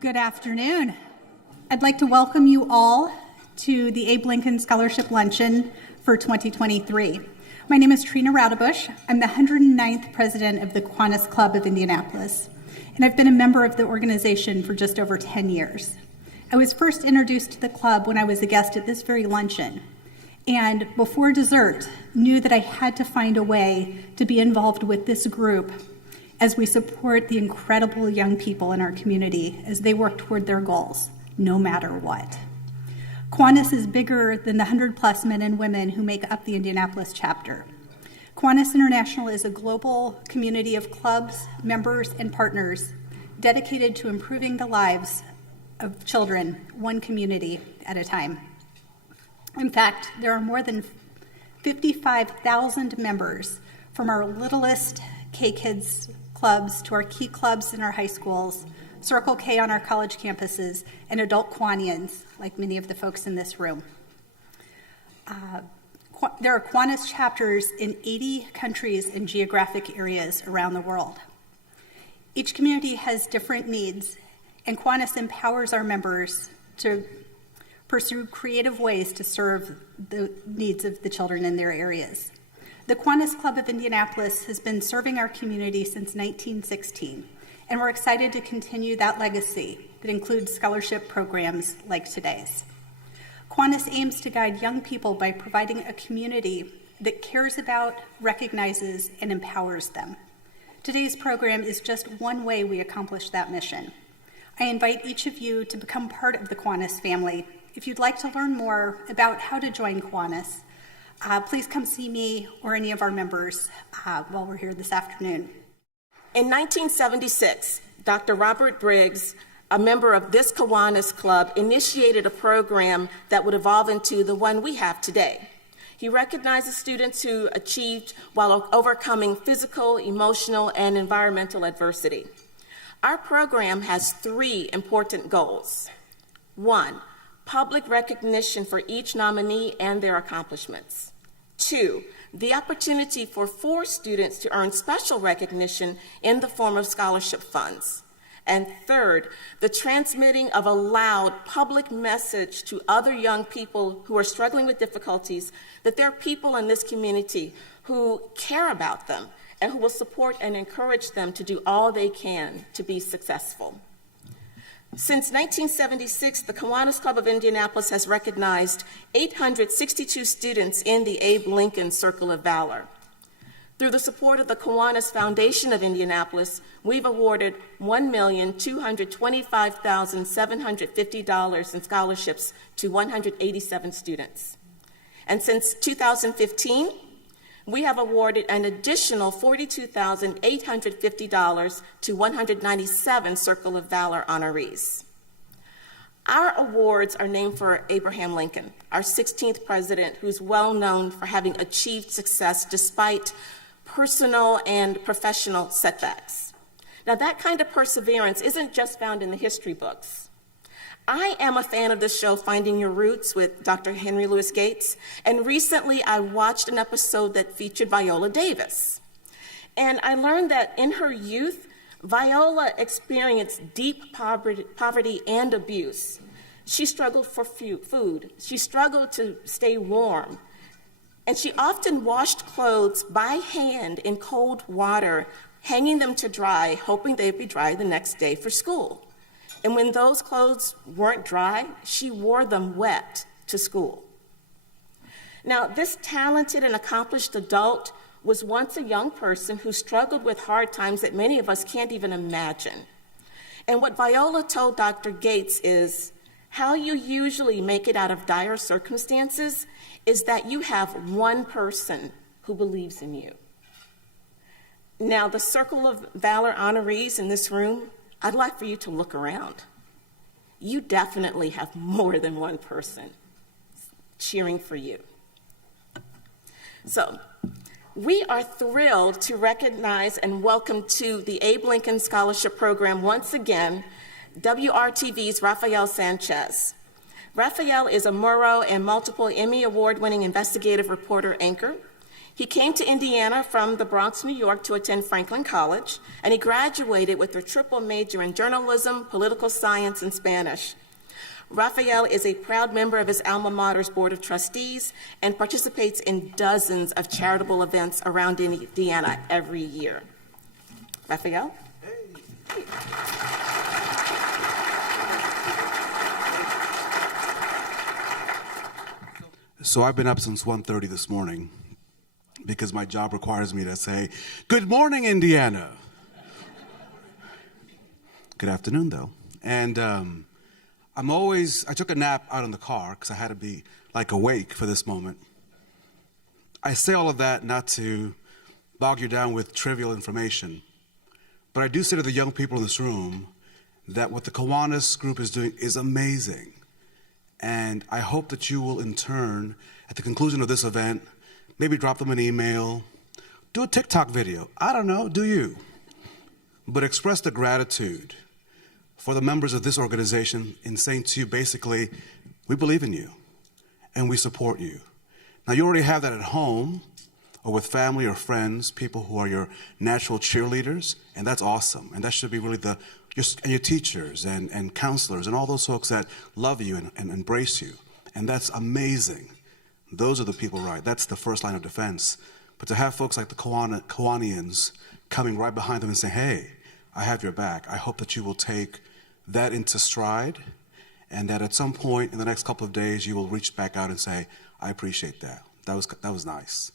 Good afternoon. I'd like to welcome you all to the Abe Lincoln Scholarship Luncheon for 2023. My name is Trina Raudebush. I'm the 109th president of the Kiwanis Club of Indianapolis, and I've been a member of the organization for just over 10 years. I was first introduced to the club when I was a guest at this very luncheon, and before dessert, knew that I had to find a way to be involved with this group as we support the incredible young people in our community as they work toward their goals, no matter what. Kiwanis is bigger than the 100-plus men and women who make up the Indianapolis chapter. Kiwanis International is a global community of clubs, members, and partners dedicated to improving the lives of children, one community at a time. In fact, there are more than 55,000 members from our littlest K-Kids clubs to our key clubs in our high schools, Circle K on our college campuses, and adult Kiwanians, like many of the folks in this room. There are Kiwanis chapters in 80 countries and geographic areas around the world. Each community has different needs, and Kiwanis empowers our members to pursue creative ways to serve the needs of the children in their areas. The Kiwanis Club of Indianapolis has been serving our community since 1916, and we're excited to continue that legacy that includes scholarship programs like today's. Kiwanis aims to guide young people by providing a community that cares about, recognizes, and empowers them. Today's program is just one way we accomplish that mission. I invite each of you to become part of the Kiwanis family. If you'd like to learn more about how to join Kiwanis, please come see me or any of our members while we're here this afternoon. In 1976, Dr. Robert Briggs, a member of this Kiwanis Club, initiated a program that would evolve into the one we have today. He recognizes students who achieved while overcoming physical, emotional, and environmental adversity. Our program has 3 important goals. 1, public recognition for each nominee and their accomplishments. 2, the opportunity for 4 students to earn special recognition in the form of scholarship funds. And 3rd, the transmitting of a loud public message to other young people who are struggling with difficulties that there are people in this community who care about them and who will support and encourage them to do all they can to be successful. Since 1976, the Kiwanis Club of Indianapolis has recognized 862 students in the Abe Lincoln Circle of Valor. Through the support of the Kiwanis Foundation of Indianapolis, we've awarded $1,225,750 in scholarships to 187 students. And since 2015, we have awarded an additional $42,850 to 197 Circle of Valor honorees. Our awards are named for Abraham Lincoln, our 16th president, who's well known for having achieved success despite personal and professional setbacks. Now, that kind of perseverance isn't just found in the history books. I am a fan of the show Finding Your Roots with Dr. Henry Louis Gates, and recently I watched an episode that featured Viola Davis. And I learned that in her youth, Viola experienced deep poverty and abuse. She struggled for food. She struggled to stay warm. And she often washed clothes by hand in cold water, hanging them to dry, hoping they'd be dry the next day for school. And when those clothes weren't dry, she wore them wet to school. Now, this talented and accomplished adult was once a young person who struggled with hard times that many of us can't even imagine. And what Viola told Dr. Gates is, how you usually make it out of dire circumstances is that you have one person who believes in you. Now, the Circle of Valor honorees in this room, I'd like for you to look around. You definitely have more than one person cheering for you. So, we are thrilled to recognize and welcome to the Abe Lincoln Scholarship Program once again, WRTV's Rafael Sanchez. Rafael is a Murrow and multiple Emmy Award-winning investigative reporter anchor. He came to Indiana from the Bronx, New York to attend Franklin College, and he graduated with a triple major in journalism, political science, and Spanish. Raphael is a proud member of his alma mater's Board of Trustees and participates in dozens of charitable events around Indiana every year. Raphael? Hey. So I've been up since 1:30 this morning because my job requires me to say, "Good morning, Indiana." Good afternoon, though. And I took a nap out in the car because I had to be like awake for this moment. I say all of that not to bog you down with trivial information, but I do say to the young people in this room that what the Kiwanis group is doing is amazing. And I hope that you will, in turn, at the conclusion of this event, maybe drop them an email, do a TikTok video. I don't know, do you? But express the gratitude for the members of this organization in saying to you, basically, we believe in you and we support you. Now, you already have that at home or with family or friends, people who are your natural cheerleaders, and that's awesome. And that should be really your teachers and counselors and all those folks that love you and embrace you. And that's amazing. Those are the people, right? That's the first line of defense. But to have folks like the Kiwanians coming right behind them and saying, hey, I have your back. I hope that you will take that into stride and that at some point in the next couple of days, you will reach back out and say, I appreciate that. That was nice.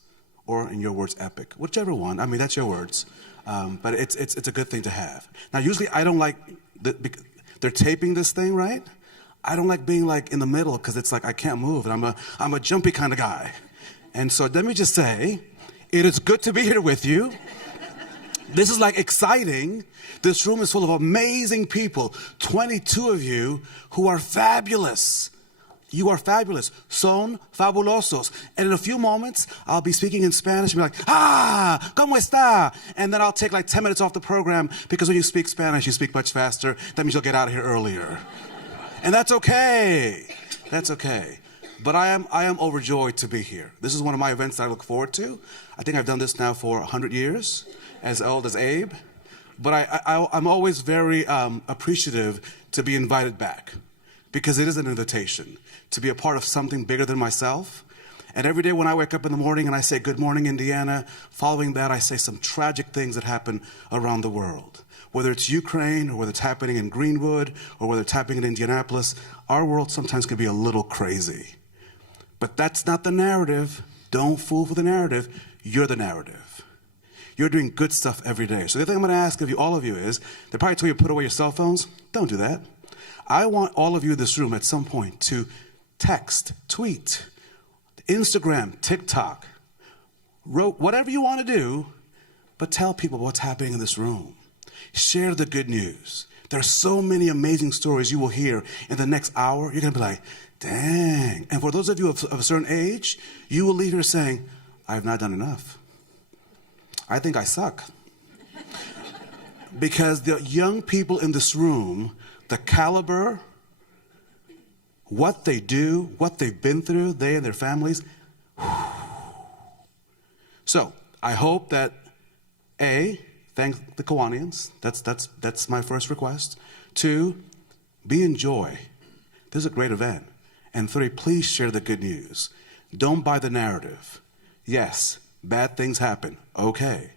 Or in your words, epic. Whichever one. I mean, that's your words. But it's a good thing to have. Now, usually I don't like, they're taping this thing, right? I don't like being like in the middle because it's like I can't move and I'm a jumpy kind of guy. And so let me just say, it is good to be here with you. This is like exciting. This room is full of amazing people, 22 of you who are fabulous. You are fabulous. Son fabulosos. And in a few moments, I'll be speaking in Spanish and be like, ¿cómo está? And then I'll take like 10 minutes off the program because when you speak Spanish, you speak much faster. That means you'll get out of here earlier. And that's okay. That's okay. But I am overjoyed to be here. This is one of my events that I look forward to. I think I've done this now for 100 years, as old as Abe. But I'm always very appreciative to be invited back because it is an invitation to be a part of something bigger than myself. And every day when I wake up in the morning and I say, good morning, Indiana, following that, I say some tragic things that happen around the world. Whether it's Ukraine or whether it's happening in Greenwood or whether it's happening in Indianapolis, our world sometimes can be a little crazy. But that's not the narrative. Don't fool for the narrative. You're the narrative. You're doing good stuff every day. So the thing I'm going to ask of you, all of you, is they probably tell you to put away your cell phones. Don't do that. I want all of you in this room at some point to text, tweet, Instagram, TikTok, whatever you want to do, but tell people what's happening in this room. Share the good news. There are so many amazing stories you will hear in the next hour. You're going to be like, dang. And for those of you of a certain age, you will leave here saying, I have not done enough. I think I suck. Because the young people in this room, the caliber, what they do, what they've been through, they and their families. So I hope that, A, thank the Kiwanians. That's my first request. 2, be in joy. This is a great event. And 3, please share the good news. Don't buy the narrative. Yes, bad things happen. Okay.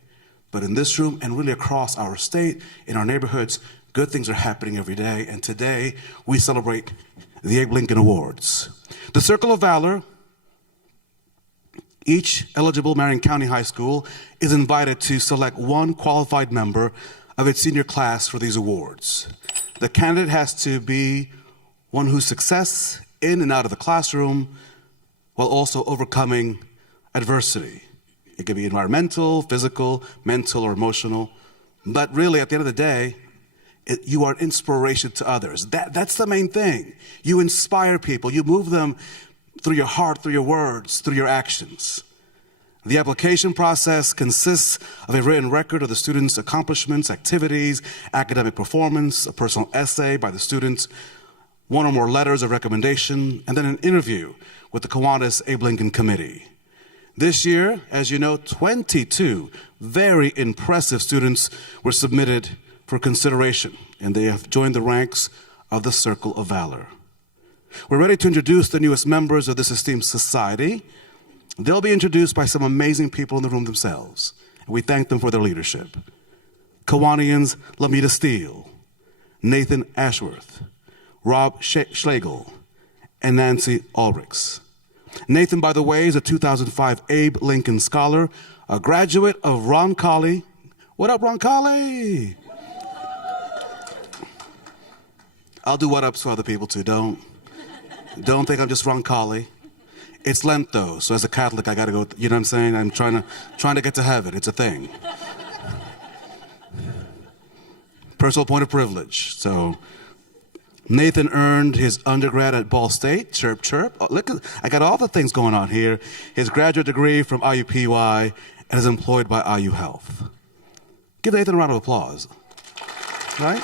But in this room and really across our state, in our neighborhoods, good things are happening every day. And today we celebrate the Abe Lincoln Awards. The Circle of Valor, each eligible Marion County High School is invited to select one qualified member of its senior class for these awards. The candidate has to be one whose success in and out of the classroom while also overcoming adversity. It could be environmental, physical, mental, or emotional. But really, at the end of the day, you are an inspiration to others. That's the main thing. You inspire people. You move them through your heart, through your words, through your actions. The application process consists of a written record of the student's accomplishments, activities, academic performance, a personal essay by the student, one or more letters of recommendation, and then an interview with the Kiwanis Abe Lincoln Committee. This year, as you know, 22 very impressive students were submitted for consideration, and they have joined the ranks of the Circle of Valor. We're ready to introduce the newest members of this esteemed society. They'll be introduced by some amazing people in the room themselves, and we thank them for their leadership. Kiwanians Lamita Steele, Nathan Ashworth, Rob Schlegel, and Nancy Ulrichs. Nathan, by the way, is a 2005 Abe Lincoln Scholar, a graduate of Roncalli. What up, Roncalli? I'll do what ups for other people too. Don't think I'm just Roncalli. It's Lent though, so as a Catholic, I gotta go. You know what I'm saying? I'm trying to get to heaven. It's a thing. Personal point of privilege. So. Nathan earned his undergrad at Ball State, chirp, chirp. Oh, look, I got all the things going on here. His graduate degree from IUPUI and is employed by IU Health. Give Nathan a round of applause, right?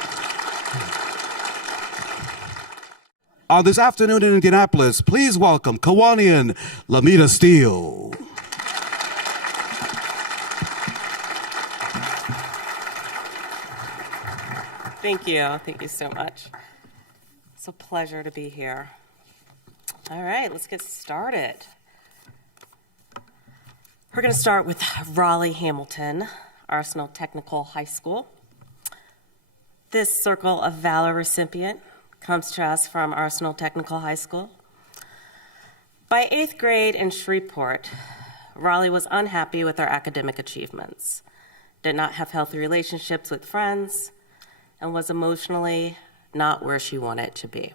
This afternoon in Indianapolis, please welcome Kiwanian Lamita Steele. Thank you so much. It's a pleasure to be here. All right, let's get started. We're going to start with Raleigh Hamilton, Arsenal Technical High School. This Circle of Valor recipient comes to us from Arsenal Technical High School. By 8th grade in Shreveport, Raleigh was unhappy with her academic achievements, did not have healthy relationships with friends, and was emotionally not where she wanted to be.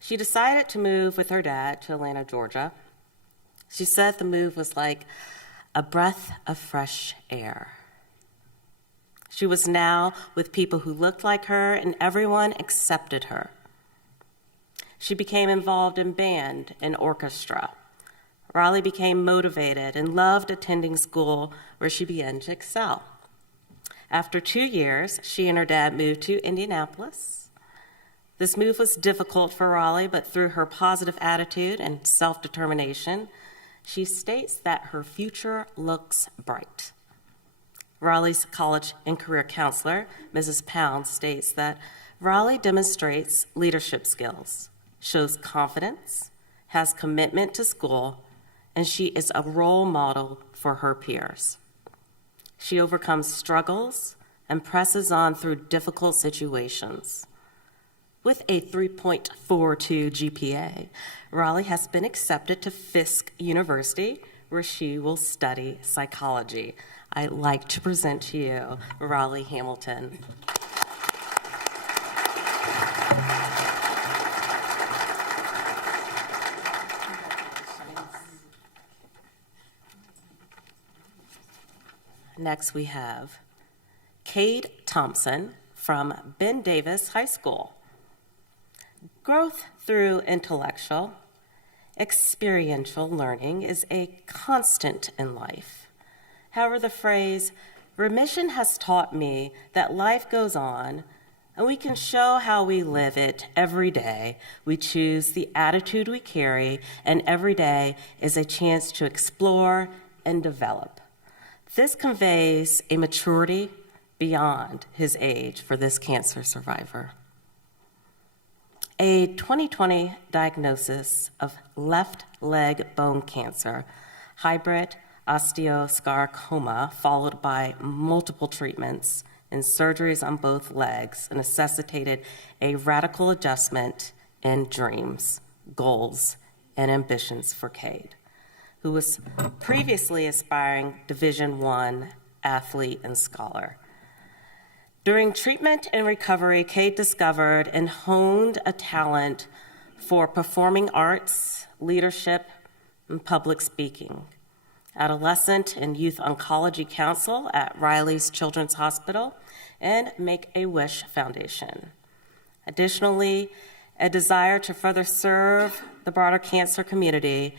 She decided to move with her dad to Atlanta, Georgia. She said the move was like a breath of fresh air. She was now with people who looked like her, and everyone accepted her. She became involved in band and orchestra. Raleigh became motivated and loved attending school, where she began to excel. After 2 years, she and her dad moved to Indianapolis. This move was difficult for Raleigh, but through her positive attitude and self-determination, she states that her future looks bright. Raleigh's college and career counselor, Mrs. Pound, states that Raleigh demonstrates leadership skills, shows confidence, has commitment to school, and she is a role model for her peers. She overcomes struggles and presses on through difficult situations. With a 3.42 GPA, Raleigh has been accepted to Fisk University, where she will study psychology. I'd like to present to you Raleigh Hamilton. Next, we have Cade Thompson from Ben Davis High School. Growth through intellectual, experiential learning is a constant in life. However, the phrase, remission has taught me that life goes on, and we can show how we live it every day. We choose the attitude we carry, and every day is a chance to explore and develop. This conveys a maturity beyond his age for this cancer survivor. A 2020 diagnosis of left leg bone cancer, hybrid osteosarcoma, followed by multiple treatments and surgeries on both legs, necessitated a radical adjustment in dreams, goals, and ambitions for Cade, who was previously aspiring Division I athlete and scholar. During treatment and recovery, Cade discovered and honed a talent for performing arts, leadership, and public speaking. Adolescent and Youth Oncology Council at Riley's Children's Hospital and Make-A-Wish Foundation. Additionally, a desire to further serve the broader cancer community,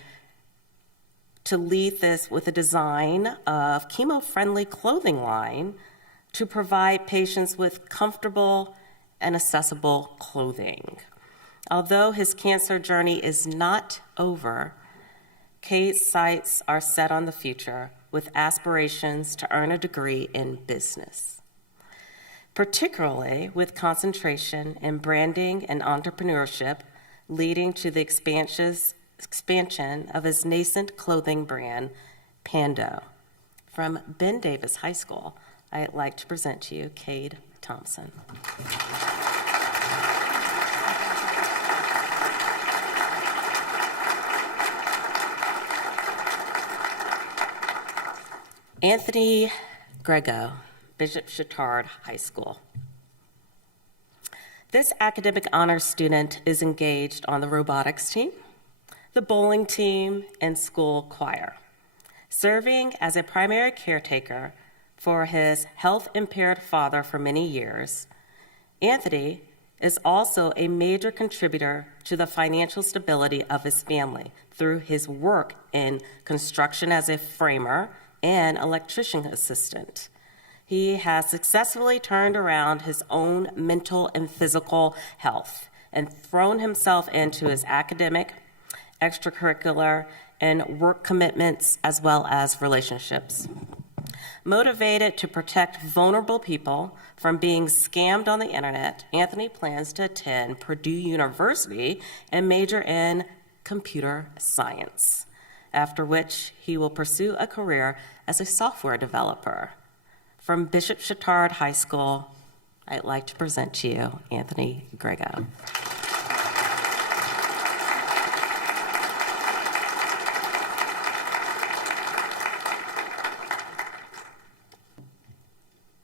to lead this with a design of chemo-friendly clothing line to provide patients with comfortable and accessible clothing. Although his cancer journey is not over, Cade's sights are set on the future with aspirations to earn a degree in business, particularly with concentration in branding and entrepreneurship, leading to the expansion of his nascent clothing brand, Pando. From Ben Davis High School, I'd like to present to you Cade Thompson. Anthony Grego, Bishop Chatard High School. This academic honors student is engaged on the robotics team, the bowling team, and school choir, serving as a primary caretaker for his health-impaired father for many years. Anthony is also a major contributor to the financial stability of his family through his work in construction as a framer and electrician assistant. He has successfully turned around his own mental and physical health and thrown himself into his academic, extracurricular, and work commitments as well as relationships. Motivated to protect vulnerable people from being scammed on the internet, Anthony plans to attend Purdue University and major in computer science, after which he will pursue a career as a software developer. From Bishop Chatard High School, I'd like to present to you Anthony Grego.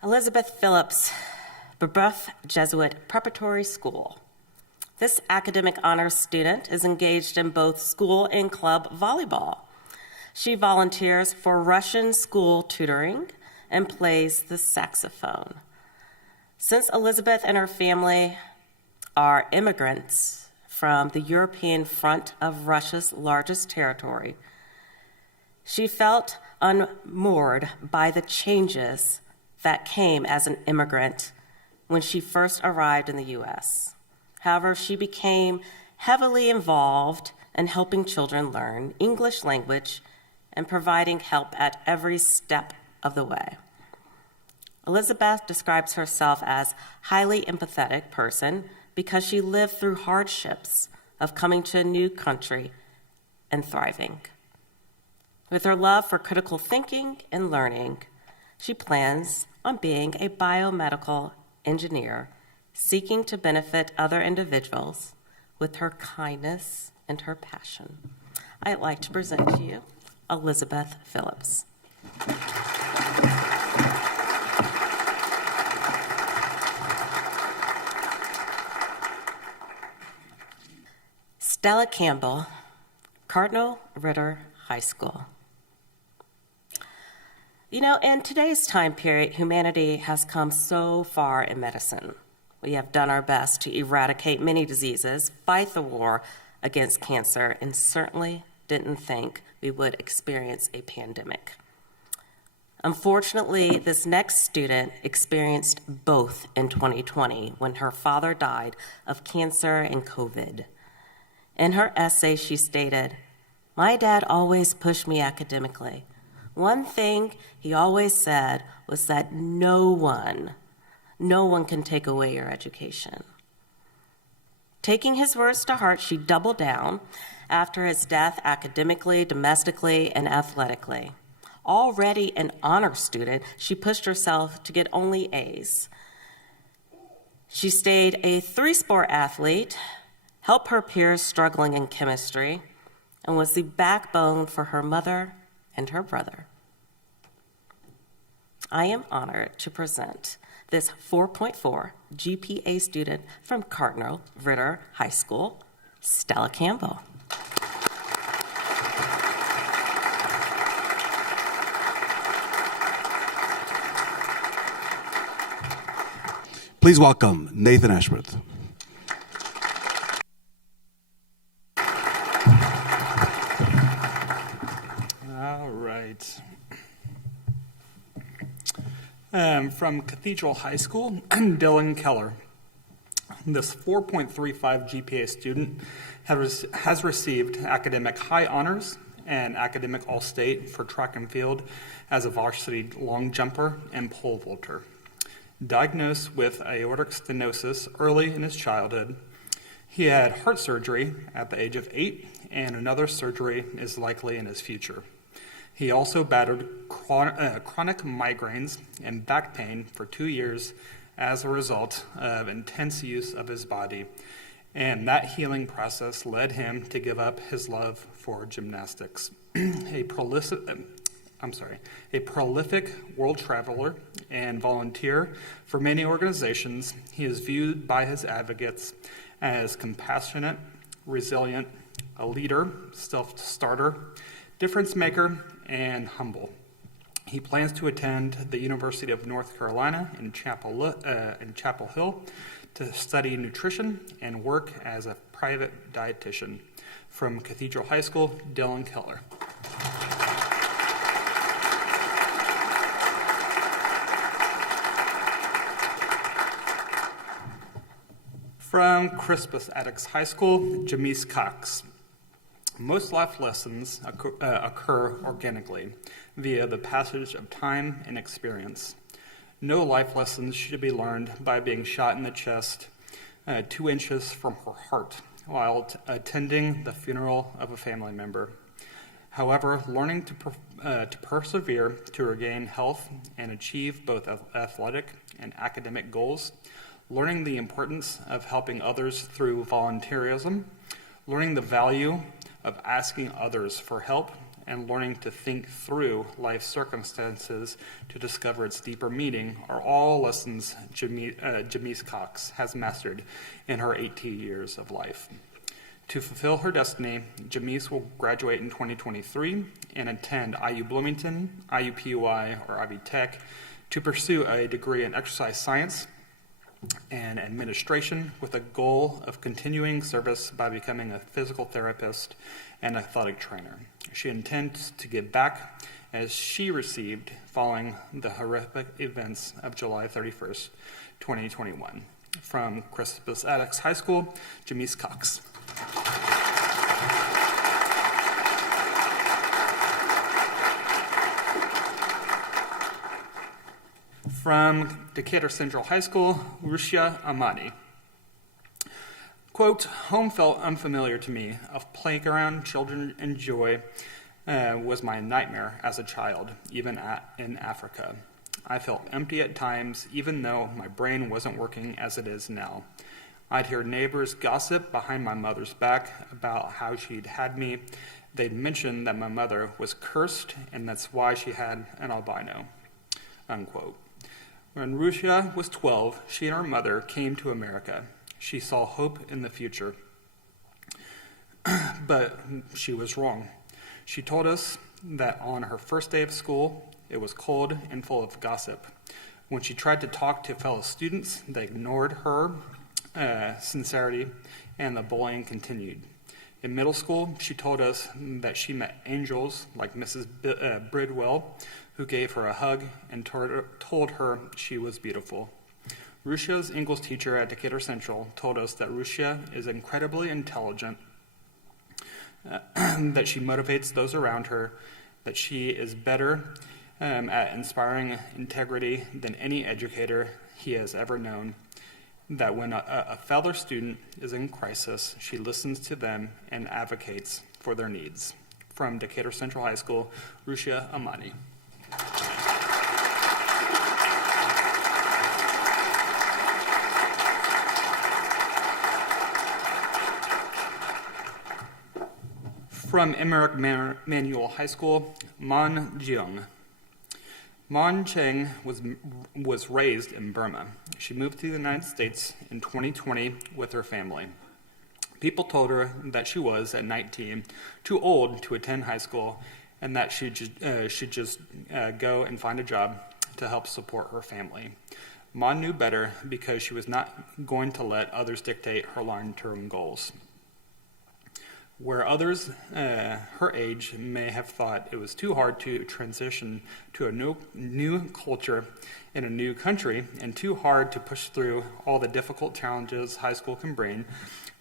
Elizabeth Phillips, Brebeuf Jesuit Preparatory School. This academic honors student is engaged in both school and club volleyball. She volunteers for Russian school tutoring and plays the saxophone. Since Elizabeth and her family are immigrants from the European front of Russia's largest territory, she felt unmoored by the changes that came as an immigrant when she first arrived in the U.S. However, she became heavily involved in helping children learn English language and providing help at every step of the way. Elizabeth describes herself as a highly empathetic person because she lived through hardships of coming to a new country and thriving. With her love for critical thinking and learning, she plans on being a biomedical engineer, seeking to benefit other individuals with her kindness and her passion. I'd like to present to you Elizabeth Phillips. Stella Campbell, Cardinal Ritter High School. You know, in today's time period, humanity has come so far in medicine. We have done our best to eradicate many diseases, fight the war against cancer, and certainly didn't think we would experience a pandemic. Unfortunately, this next student experienced both in 2020 when her father died of cancer and COVID. In her essay, she stated, "My dad always pushed me academically. One thing he always said was that no one can take away your education." Taking his words to heart, she doubled down after his death academically, domestically, and athletically. Already an honor student, she pushed herself to get only A's. She stayed a three-sport athlete, helped her peers struggling in chemistry, and was the backbone for her mother and her brother. I am honored to present this 4.4 GPA student from Cardinal Ritter High School, Stella Campbell. Please welcome Nathan Ashworth. All right. From Cathedral High School, I'm Dylan Keller. This 4.35 GPA student has received academic high honors and academic all-state for track and field as a varsity long jumper and pole vaulter. Diagnosed with aortic stenosis early in his childhood, he had heart surgery at the age of 8, and another surgery is likely in his future. He also battled chronic migraines and back pain for 2 years as a result of intense use of his body, and that healing process led him to give up his love for gymnastics. A prolific world traveler and volunteer for many organizations, he is viewed by his advocates as compassionate, resilient, a leader, self-starter, difference maker, and humble. He plans to attend the University of North Carolina in Chapel Hill to study nutrition and work as a private dietitian. From Cathedral High School, Dylan Keller. From Crispus Attucks High School, Jamise Cox. Most life lessons occur organically via the passage of time and experience. No life lessons should be learned by being shot in the chest 2 inches from her heart while attending the funeral of a family member. However, learning to persevere to regain health and achieve both athletic and academic goals, learning the importance of helping others through volunteerism, learning the value of asking others for help, and learning to think through life circumstances to discover its deeper meaning are all lessons Jamise Cox has mastered in her 18 years of life. To fulfill her destiny, Jamise will graduate in 2023 and attend IU Bloomington, IUPUI, or Ivy Tech to pursue a degree in exercise science and administration with a goal of continuing service by becoming a physical therapist and athletic trainer. She intends to give back as she received following the horrific events of July 31st, 2021. From Crispus Attucks High School, Jamise Cox. From Decatur Central High School, Rushia Amani. Quote, home felt unfamiliar to me. A playground children enjoy was my nightmare as a child, even in Africa. I felt empty at times, even though my brain wasn't working as it is now. I'd hear neighbors gossip behind my mother's back about how she'd had me. They'd mention that my mother was cursed, and that's why she had an albino, unquote. When Rushia was 12, she and her mother came to America. She saw hope in the future, but she was wrong. She told us that on her first day of school, it was cold and full of gossip. When she tried to talk to fellow students, they ignored her sincerity, and the bullying continued. In middle school, she told us that she met angels like Mrs. Bridwell, who gave her a hug and told her she was beautiful. Rushia's English teacher at Decatur Central told us that Rushia is incredibly intelligent, that she motivates those around her, that she is better at inspiring integrity than any educator he has ever known, that when a fellow student is in crisis, she listens to them and advocates for their needs. From Decatur Central High School, Rushia Amani. From Emmerich Manual High School, Mon Jeong. Mon Cheng was raised in Burma. She moved to the United States in 2020 with her family. People told her that she was, at 19, too old to attend high school and that she should just go and find a job to help support her family. Mon knew better because she was not going to let others dictate her long-term goals. Where others her age may have thought it was too hard to transition to a new culture in a new country and too hard to push through all the difficult challenges high school can bring,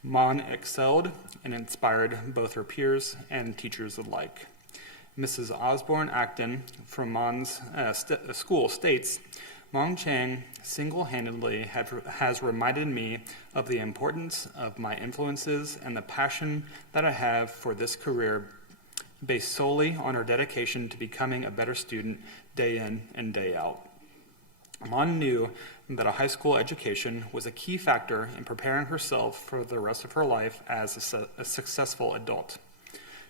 Mon excelled and inspired both her peers and teachers alike. Mrs. Osborne Acton from Mon's school states, Mong Chang single-handedly has reminded me of the importance of my influences and the passion that I have for this career based solely on her dedication to becoming a better student day in and day out. Mon knew that a high school education was a key factor in preparing herself for the rest of her life as a successful adult.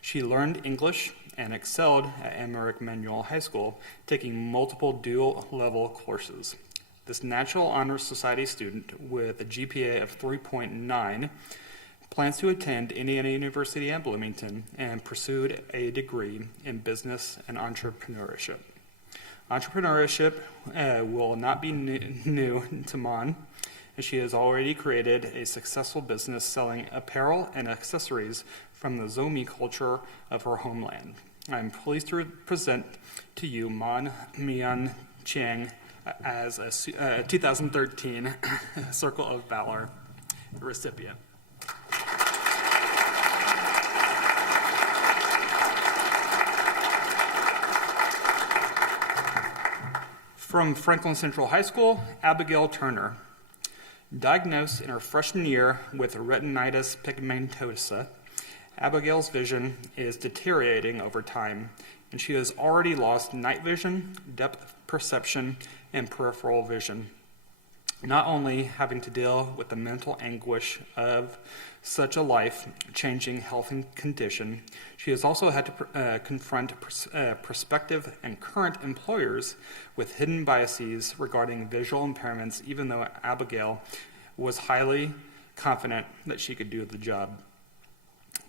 She learned English and excelled at Emmerich Manual High School, taking multiple dual-level courses. This Natural Honor Society student with a GPA of 3.9 plans to attend Indiana University at Bloomington and pursued a degree in business and entrepreneurship. Entrepreneurship will not be new to Mon, and she has already created a successful business selling apparel and accessories from the Zomi culture of her homeland. I'm pleased to present to you Mon Mian Chang as a 2013 Circle of Valor recipient. From Franklin Central High School, Abigail Turner. Diagnosed in her freshman year with retinitis pigmentosa, Abigail's vision is deteriorating over time, and she has already lost night vision, depth perception, and peripheral vision. Not only having to deal with the mental anguish of such a life-changing health condition, she has also had to confront prospective and current employers with hidden biases regarding visual impairments, even though Abigail was highly confident that she could do the job.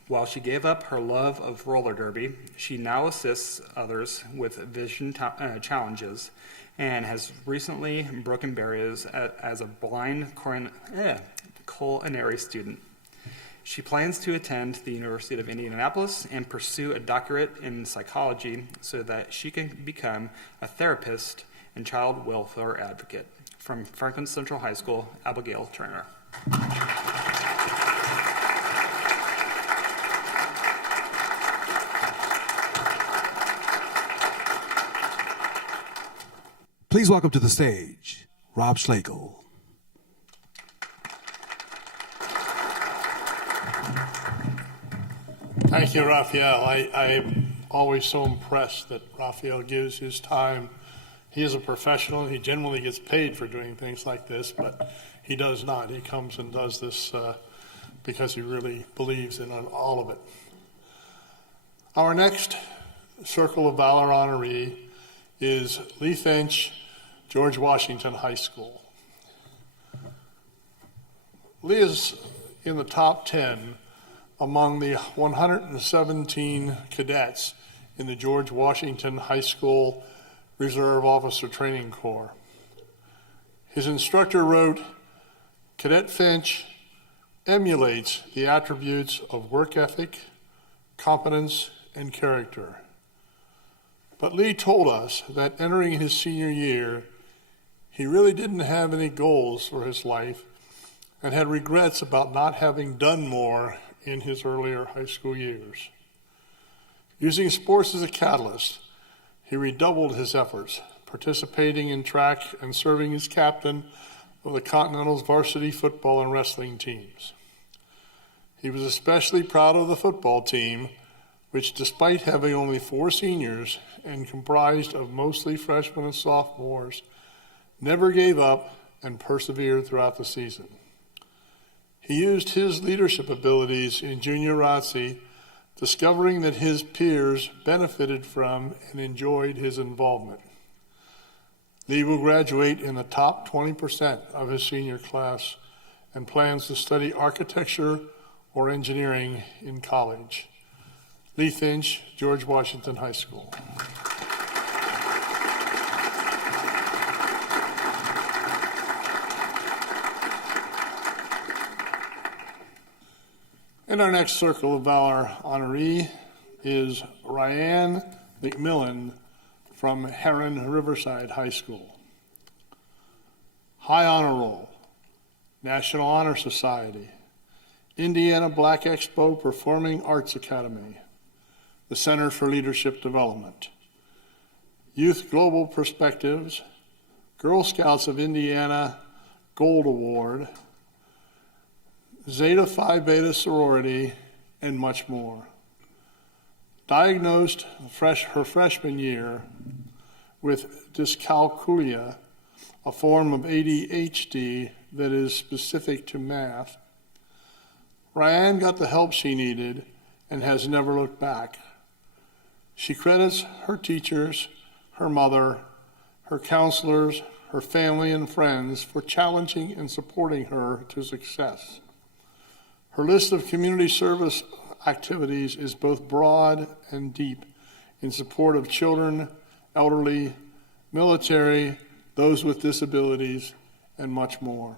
While she gave up her love of roller derby, she now assists others with vision challenges and has recently broken barriers as a blind culinary student. She plans to attend the University of Indianapolis and pursue a doctorate in psychology so that she can become a therapist and child welfare advocate. From Franklin Central High School, Abigail Turner. Please welcome to the stage, Rob Schlegel. Thank you, Raphael. I'm always so impressed that Raphael gives his time. He is a professional. He generally gets paid for doing things like this, but he does not. He comes and does this because he really believes in all of it. Our next Circle of Valor honoree is Lee Finch, George Washington High School. Lee is in the top 10 among the 117 cadets in the George Washington High School Reserve Officer Training Corps. His instructor wrote, "Cadet Finch emulates the attributes of work ethic, competence, and character." But Lee told us that entering his senior year, he really didn't have any goals for his life and had regrets about not having done more in his earlier high school years. Using sports as a catalyst, he redoubled his efforts, participating in track and serving as captain of the Continental's varsity football and wrestling teams. He was especially proud of the football team, which, despite having only 4 seniors and comprised of mostly freshmen and sophomores, never gave up and persevered throughout the season. He used his leadership abilities in junior ROTC, discovering that his peers benefited from and enjoyed his involvement. Lee will graduate in the top 20% of his senior class and plans to study architecture or engineering in college. Lee Finch, George Washington High School. And our next Circle of Valor honoree is Ryan McMillan from Heron Riverside High School. High Honor Roll, National Honor Society, Indiana Black Expo Performing Arts Academy, the Center for Leadership Development. Youth Global Perspectives, Girl Scouts of Indiana Gold Award, Zeta Phi Beta sorority, and much more. Diagnosed her freshman year with dyscalculia, a form of ADHD that is specific to math, Ryan got the help she needed and has never looked back. She credits her teachers, her mother, her counselors, her family and friends for challenging and supporting her to success. Her list of community service activities is both broad and deep in support of children, elderly, military, those with disabilities, and much more.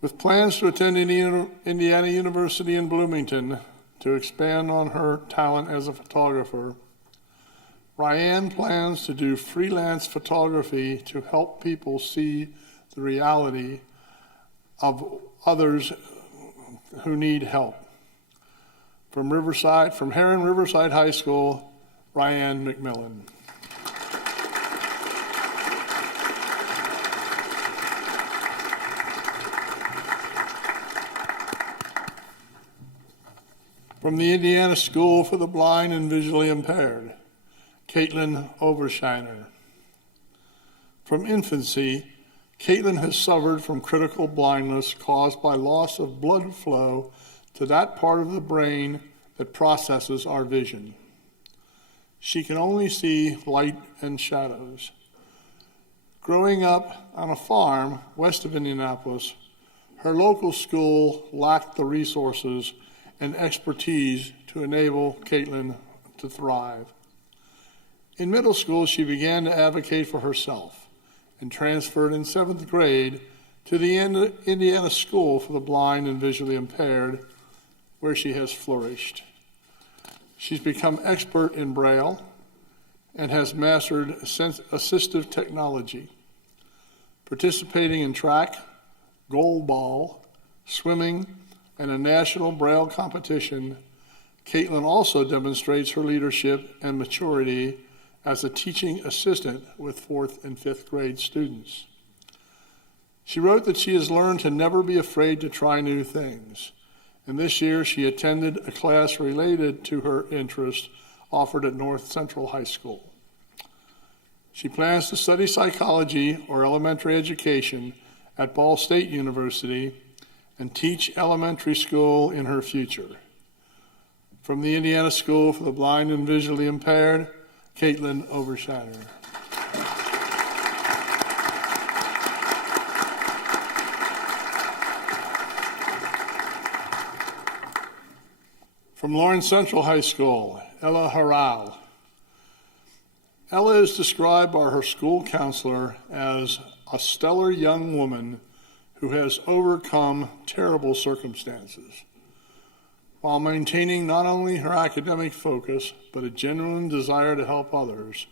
With plans to attend Indiana University in Bloomington to expand on her talent as a photographer, Ryan plans to do freelance photography to help people see the reality of others who need help. From Heron Riverside High School, Ryan McMillan. From the Indiana School for the Blind and Visually Impaired, Caitlin Overshiner. From infancy, Caitlin has suffered from critical blindness caused by loss of blood flow to that part of the brain that processes our vision. She can only see light and shadows. Growing up on a farm west of Indianapolis, her local school lacked the resources and expertise to enable Caitlin to thrive. In middle school, she began to advocate for herself and transferred in 7th grade to the Indiana School for the Blind and Visually Impaired, where she has flourished. She's become expert in Braille and has mastered assistive technology. Participating in track, goalball, swimming, and a national Braille competition, Caitlin also demonstrates her leadership and maturity as a teaching assistant with 4th and 5th grade students. She wrote that she has learned to never be afraid to try new things, and this year she attended a class related to her interest offered at North Central High School. She plans to study psychology or elementary education at Ball State University and teach elementary school in her future. From the Indiana School for the Blind and Visually Impaired, Caitlin Overshiner. From Lawrence Central High School, Ella Harrell. Ella is described by her school counselor as a stellar young woman who has overcome terrible circumstances, while maintaining not only her academic focus, but a genuine desire to help others.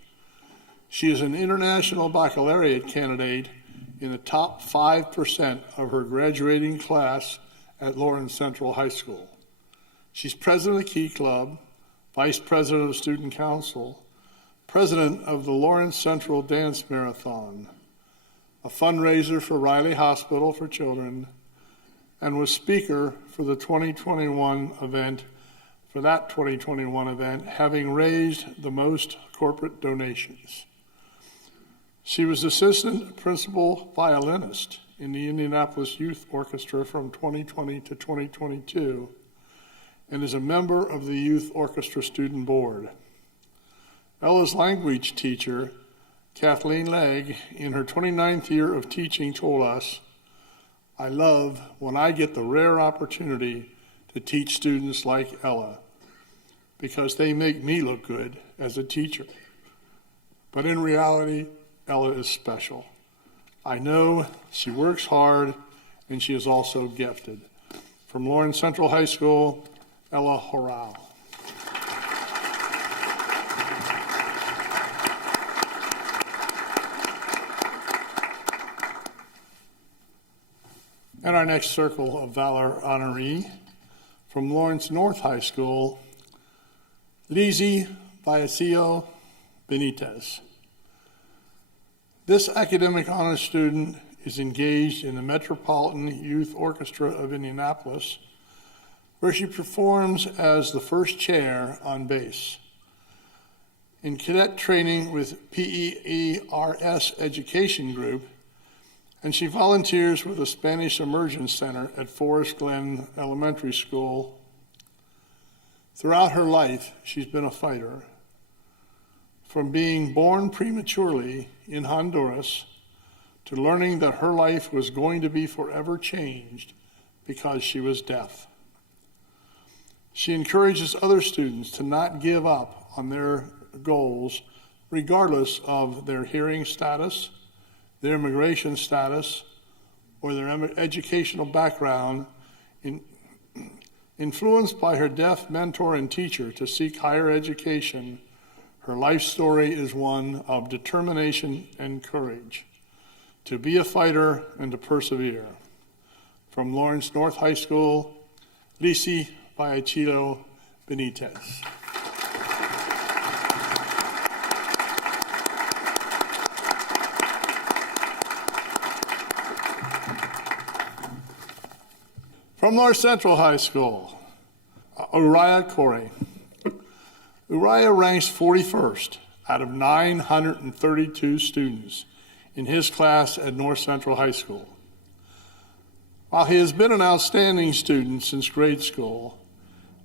She is an international baccalaureate candidate in the top 5% of her graduating class at Lawrence Central High School. She's president of the Key Club, vice president of Student Council, president of the Lawrence Central Dance Marathon, a fundraiser for Riley Hospital for Children, and was speaker for the 2021 event, having raised the most corporate donations. She was assistant principal violinist in the Indianapolis Youth Orchestra from 2020 to 2022, and is a member of the Youth Orchestra Student Board. Ella's language teacher, Kathleen Legg, in her 29th year of teaching, told us, "I love when I get the rare opportunity to teach students like Ella, because they make me look good as a teacher. But in reality, Ella is special. I know she works hard, and she is also gifted." From Lawrence Central High School, Ella Horao. And our next Circle of Valor honoree, from Lawrence North High School, Lizzie Vallecillo Benitez. This academic honors student is engaged in the Metropolitan Youth Orchestra of Indianapolis, where she performs as the first chair on bass. In cadet training with PEERS Education Group, and she volunteers with the Spanish Immersion Center at Forest Glen Elementary School. Throughout her life, she's been a fighter. From being born prematurely in Honduras to learning that her life was going to be forever changed because she was deaf. She encourages other students to not give up on their goals regardless of their hearing status, their immigration status, or their educational background. Influenced by her deaf mentor and teacher to seek higher education, her life story is one of determination and courage, to be a fighter and to persevere. From Lawrence North High School, Lizzie Vallecillo Benitez. From North Central High School, Uriah Corey. Uriah ranks 41st out of 932 students in his class at North Central High School. While he has been an outstanding student since grade school,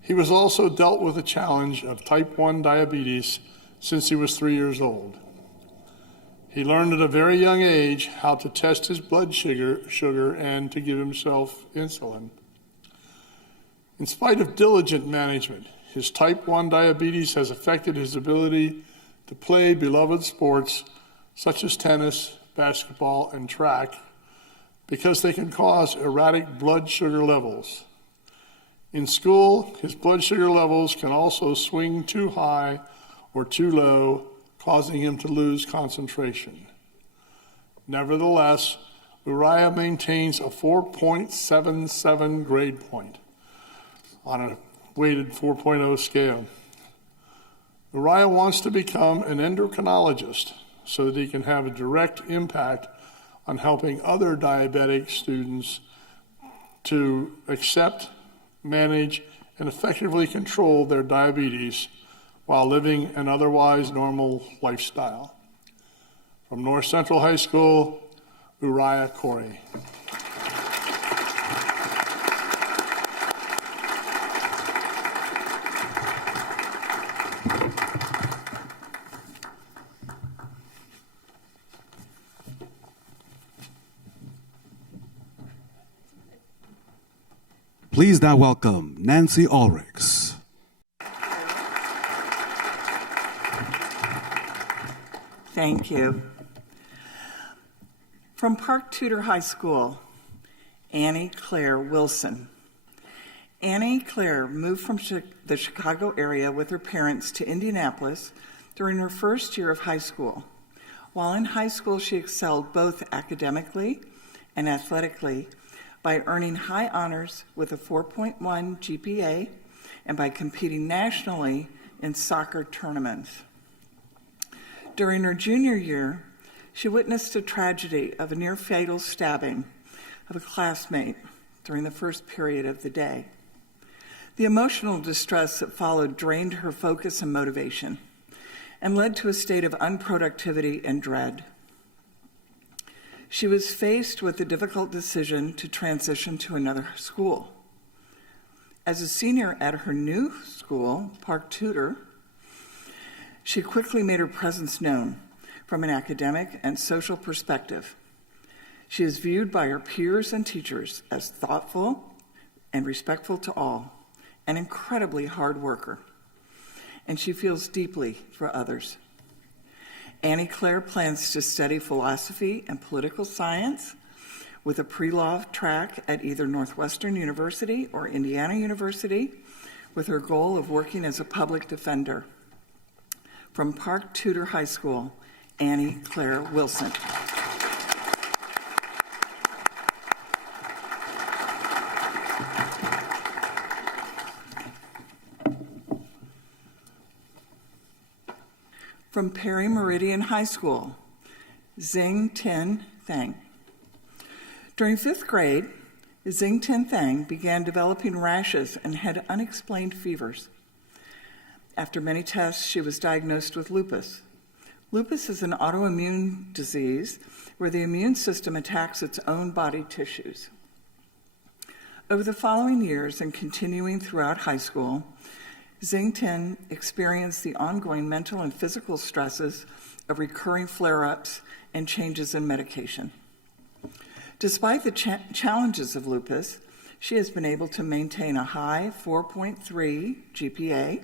he was also dealt with the challenge of type 1 diabetes since he was 3 years old. He learned at a very young age how to test his blood sugar and to give himself insulin. In spite of diligent management, his type 1 diabetes has affected his ability to play beloved sports such as tennis, basketball, and track because they can cause erratic blood sugar levels. In school, his blood sugar levels can also swing too high or too low, causing him to lose concentration. Nevertheless, Uriah maintains a 4.77 grade point on a weighted 4.0 scale. Uriah wants to become an endocrinologist so that he can have a direct impact on helping other diabetic students to accept, manage, and effectively control their diabetes while living an otherwise normal lifestyle. From North Central High School, Uriah Corey. Please now welcome Nancy Ulrichs. Thank you. From Park Tudor High School, Annie Claire Wilson. Annie Claire moved from the Chicago area with her parents to Indianapolis during her first year of high school. While in high school, she excelled both academically and athletically by earning high honors with a 4.1 GPA and by competing nationally in soccer tournaments. During her junior year, she witnessed a tragedy of a near-fatal stabbing of a classmate during the first period of the day. The emotional distress that followed drained her focus and motivation and led to a state of unproductivity and dread. She was faced with the difficult decision to transition to another school. As a senior at her new school, Park Tudor, she quickly made her presence known from an academic and social perspective. She is viewed by her peers and teachers as thoughtful and respectful to all, an incredibly hard worker, and she feels deeply for others. Annie Claire plans to study philosophy and political science with a pre-law track at either Northwestern University or Indiana University, with her goal of working as a public defender. From Park Tudor High School, Annie Claire Wilson. From Perry Meridian High School, Xing Tin Thang. During 5th grade, Xing Tin Thang began developing rashes and had unexplained fevers. After many tests, she was diagnosed with lupus. Lupus is an autoimmune disease where the immune system attacks its own body tissues. Over the following years and continuing throughout high school, Xing Tin experienced the ongoing mental and physical stresses of recurring flare-ups and changes in medication. Despite the challenges of lupus, she has been able to maintain a high 4.3 GPA,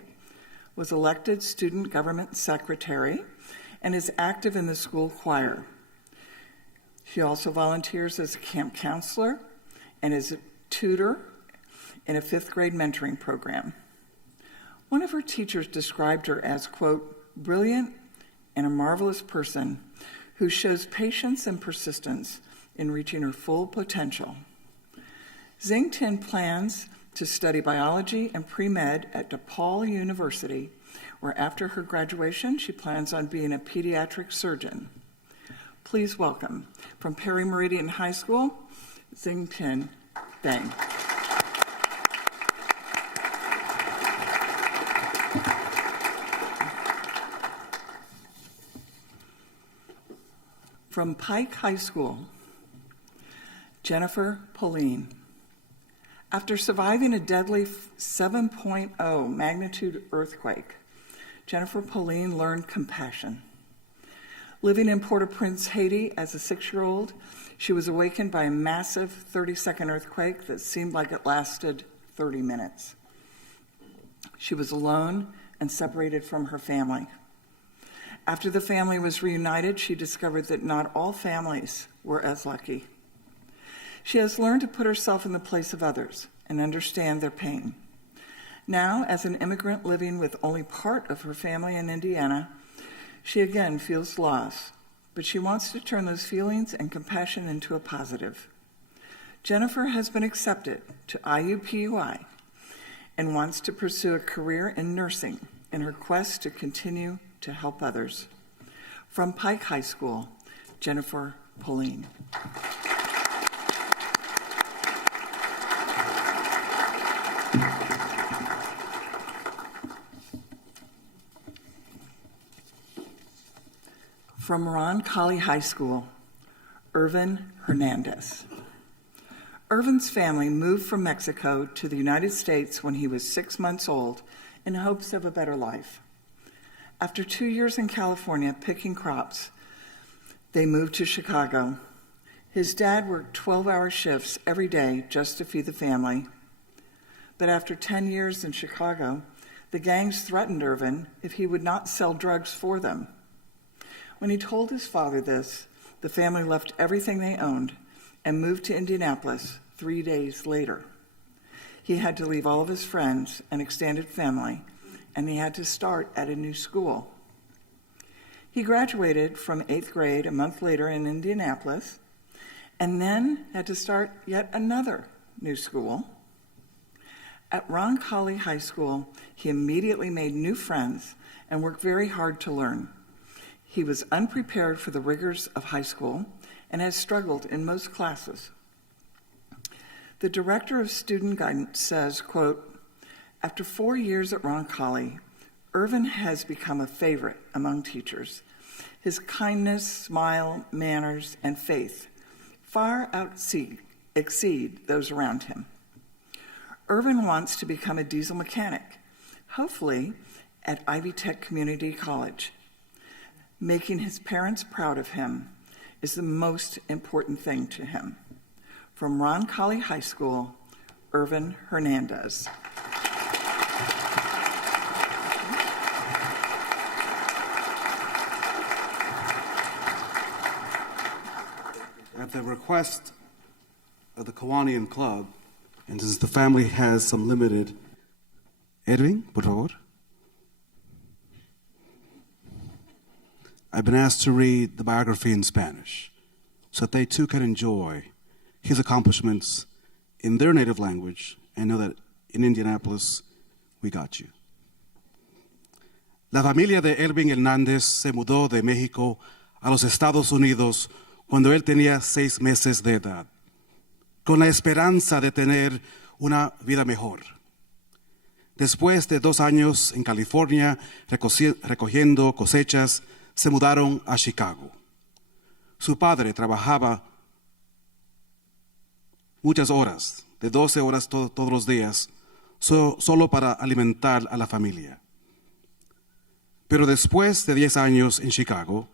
was elected student government secretary, and is active in the school choir. She also volunteers as a camp counselor and is a tutor in a 5th grade mentoring program. One of her teachers described her as, quote, brilliant and a marvelous person who shows patience and persistence in reaching her full potential. Xing Tin plans to study biology and pre-med at DePaul University, where after her graduation, she plans on being a pediatric surgeon. Please welcome, from Perry Meridian High School, Xing Tin Thang. From Pike High School, Jennifer Pauline. After surviving a deadly 7.0 magnitude earthquake, Jennifer Pauline learned compassion. Living in Port-au-Prince, Haiti as a 6-year-old, she was awakened by a massive 30-second earthquake that seemed like it lasted 30 minutes. She was alone and separated from her family. After the family was reunited, she discovered that not all families were as lucky. She has learned to put herself in the place of others and understand their pain. Now, as an immigrant living with only part of her family in Indiana, she again feels loss, but she wants to turn those feelings and compassion into a positive. Jennifer has been accepted to IUPUI and wants to pursue a career in nursing in her quest to continue to help others. From Pike High School, Jennifer Pauline. From Roncalli High School, Irvin Hernandez. Irvin's family moved from Mexico to the United States when he was 6 months old in hopes of a better life. After 2 years in California picking crops, they moved to Chicago. His dad worked 12-hour shifts every day just to feed the family. But after 10 years in Chicago, the gangs threatened Irvin if he would not sell drugs for them. When he told his father this, the family left everything they owned and moved to Indianapolis 3 days later. He had to leave all of his friends and extended family, and he had to start at a new school. He graduated from 8th grade a month later in Indianapolis, and then had to start yet another new school. At Roncalli High School, he immediately made new friends and worked very hard to learn. He was unprepared for the rigors of high school and has struggled in most classes. The director of student guidance says, quote, after 4 years at Roncalli, Irvin has become a favorite among teachers. His kindness, smile, manners, and faith far exceed those around him. Irvin wants to become a diesel mechanic, hopefully at Ivy Tech Community College. Making his parents proud of him is the most important thing to him. From Roncalli High School, Irvin Hernandez. At the request of the Kiwanis Club, and since the family has some limited... Edwin, por favor. I've been asked to read the biography in Spanish so that they too can enjoy his accomplishments in their native language and know that in Indianapolis, we got you. La familia de Elvin Hernández se mudó de México a los Estados Unidos cuando él tenía 6 meses de edad, con la esperanza de tener una vida mejor. Después de 2 años en California recogiendo cosechas, se mudaron a Chicago. Su padre trabajaba muchas horas, de 12 horas todos los días, solo para alimentar a la familia. Pero después de 10 años en Chicago,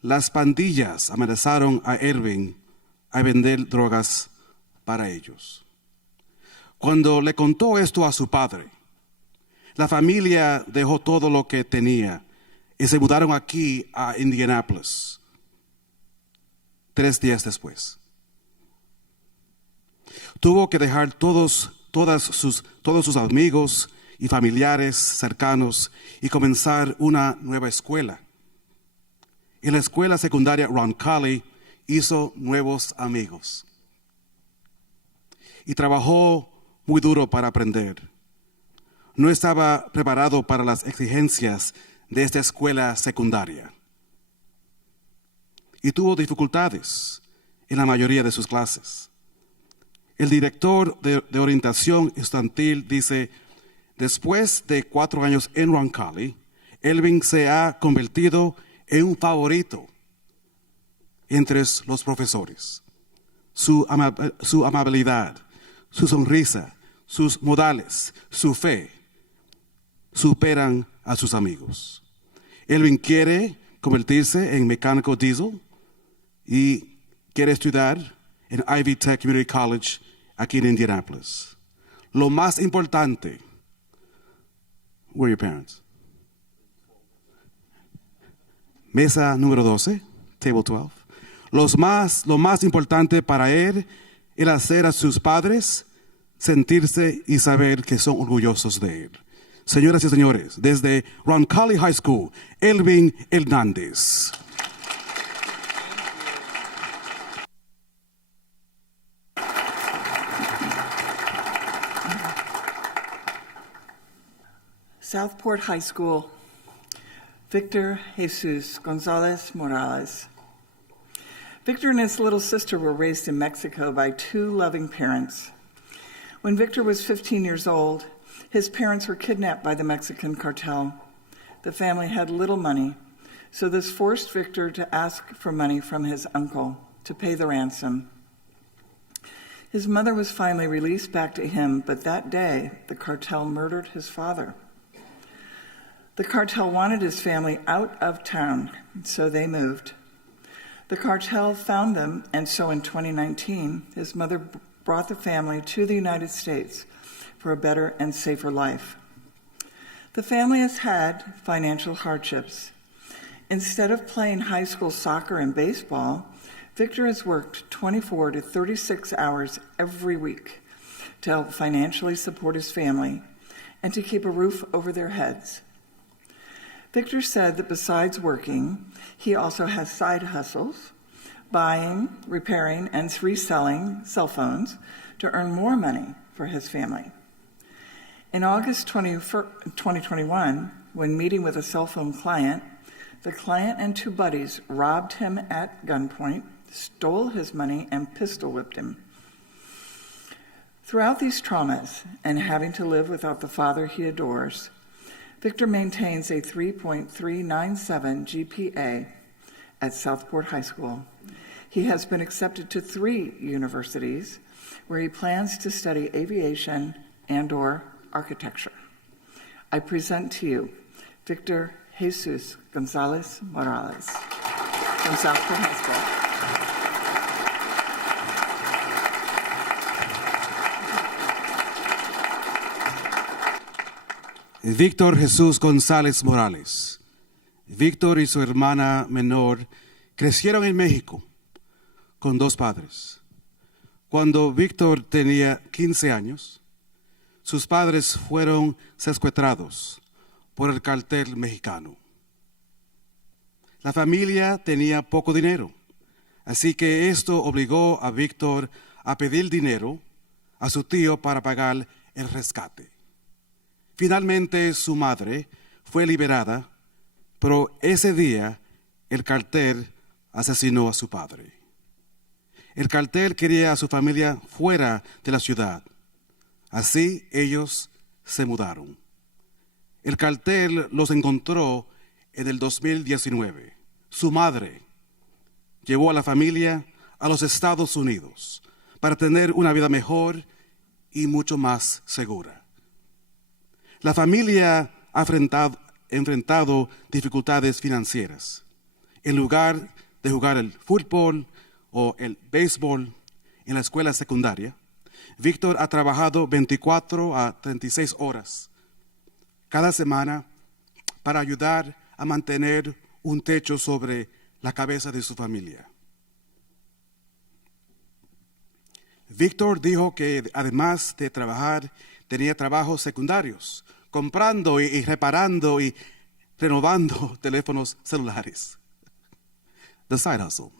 las pandillas amenazaron a Ervin a vender drogas para ellos. Cuando le contó esto a su padre, la familia dejó todo lo que tenía y se mudaron aquí a Indianapolis 3 días después. Tuvo que dejar todos sus amigos y familiares cercanos y comenzar una nueva escuela. En la escuela secundaria Roncalli hizo nuevos amigos y trabajó muy duro para aprender. No estaba preparado para las exigencias de esta escuela secundaria y tuvo dificultades en la mayoría de sus clases. El director de orientación estudiantil dice: después de 4 años en Roncalli, Elvin se ha convertido en un favorito entre los profesores. Su amabilidad, su sonrisa, sus modales, su fe superan a sus amigos. Elvin quiere convertirse en mecánico diesel y quiere estudiar en Ivy Tech Community College aquí en Indianapolis. Lo más importante, where are your parents? Mesa número 12, table 12. Lo más importante para él era hacer a sus padres sentirse y saber que son orgullosos de él. Señoras y señores, desde Roncalli High School, Elvin Hernández. Southport High School, Victor Jesus Gonzalez Morales. Victor and his little sister were raised in Mexico by 2 loving parents. When Victor was 15 years old, his parents were kidnapped by the Mexican cartel. The family had little money, so this forced Victor to ask for money from his uncle to pay the ransom. His mother was finally released back to him, but that day, the cartel murdered his father. The cartel wanted his family out of town, so they moved. The cartel found them, and so in 2019, his mother brought the family to the United States for a better and safer life. The family has had financial hardships. Instead of playing high school soccer and baseball, Victor has worked 24 to 36 hours every week to help financially support his family and to keep a roof over their heads. Victor said that besides working, he also has side hustles, buying, repairing, and reselling cell phones to earn more money for his family. In August 2021, when meeting with a cell phone client, the client and 2 buddies robbed him at gunpoint, stole his money, and pistol whipped him. Throughout these traumas and having to live without the father he adores, Victor maintains a 3.397 GPA at Southport High School. He has been accepted to 3 universities where he plans to study aviation and/or architecture. I present to you Victor Jesus Gonzalez Morales from Southport High School. Víctor Jesús González Morales. Víctor y su hermana menor crecieron en México con 2 padres. Cuando Víctor tenía 15 años, sus padres fueron secuestrados por el cartel mexicano. La familia tenía poco dinero, así que esto obligó a Víctor a pedir dinero a su tío para pagar el rescate. Finalmente, su madre fue liberada, pero ese día el cartel asesinó a su padre. El cartel quería a su familia fuera de la ciudad. Así ellos se mudaron. El cartel los encontró en el 2019. Su madre llevó a la familia a los Estados Unidos para tener una vida mejor y mucho más segura. La familia ha enfrentado dificultades financieras. En lugar de jugar el fútbol o el béisbol en la escuela secundaria, Víctor ha trabajado 24 a 36 horas cada semana para ayudar a mantener un techo sobre la cabeza de su familia. Víctor dijo que además de trabajar, tenía trabajos secundarios, comprando y reparando y renovando teléfonos celulares. The side hustle.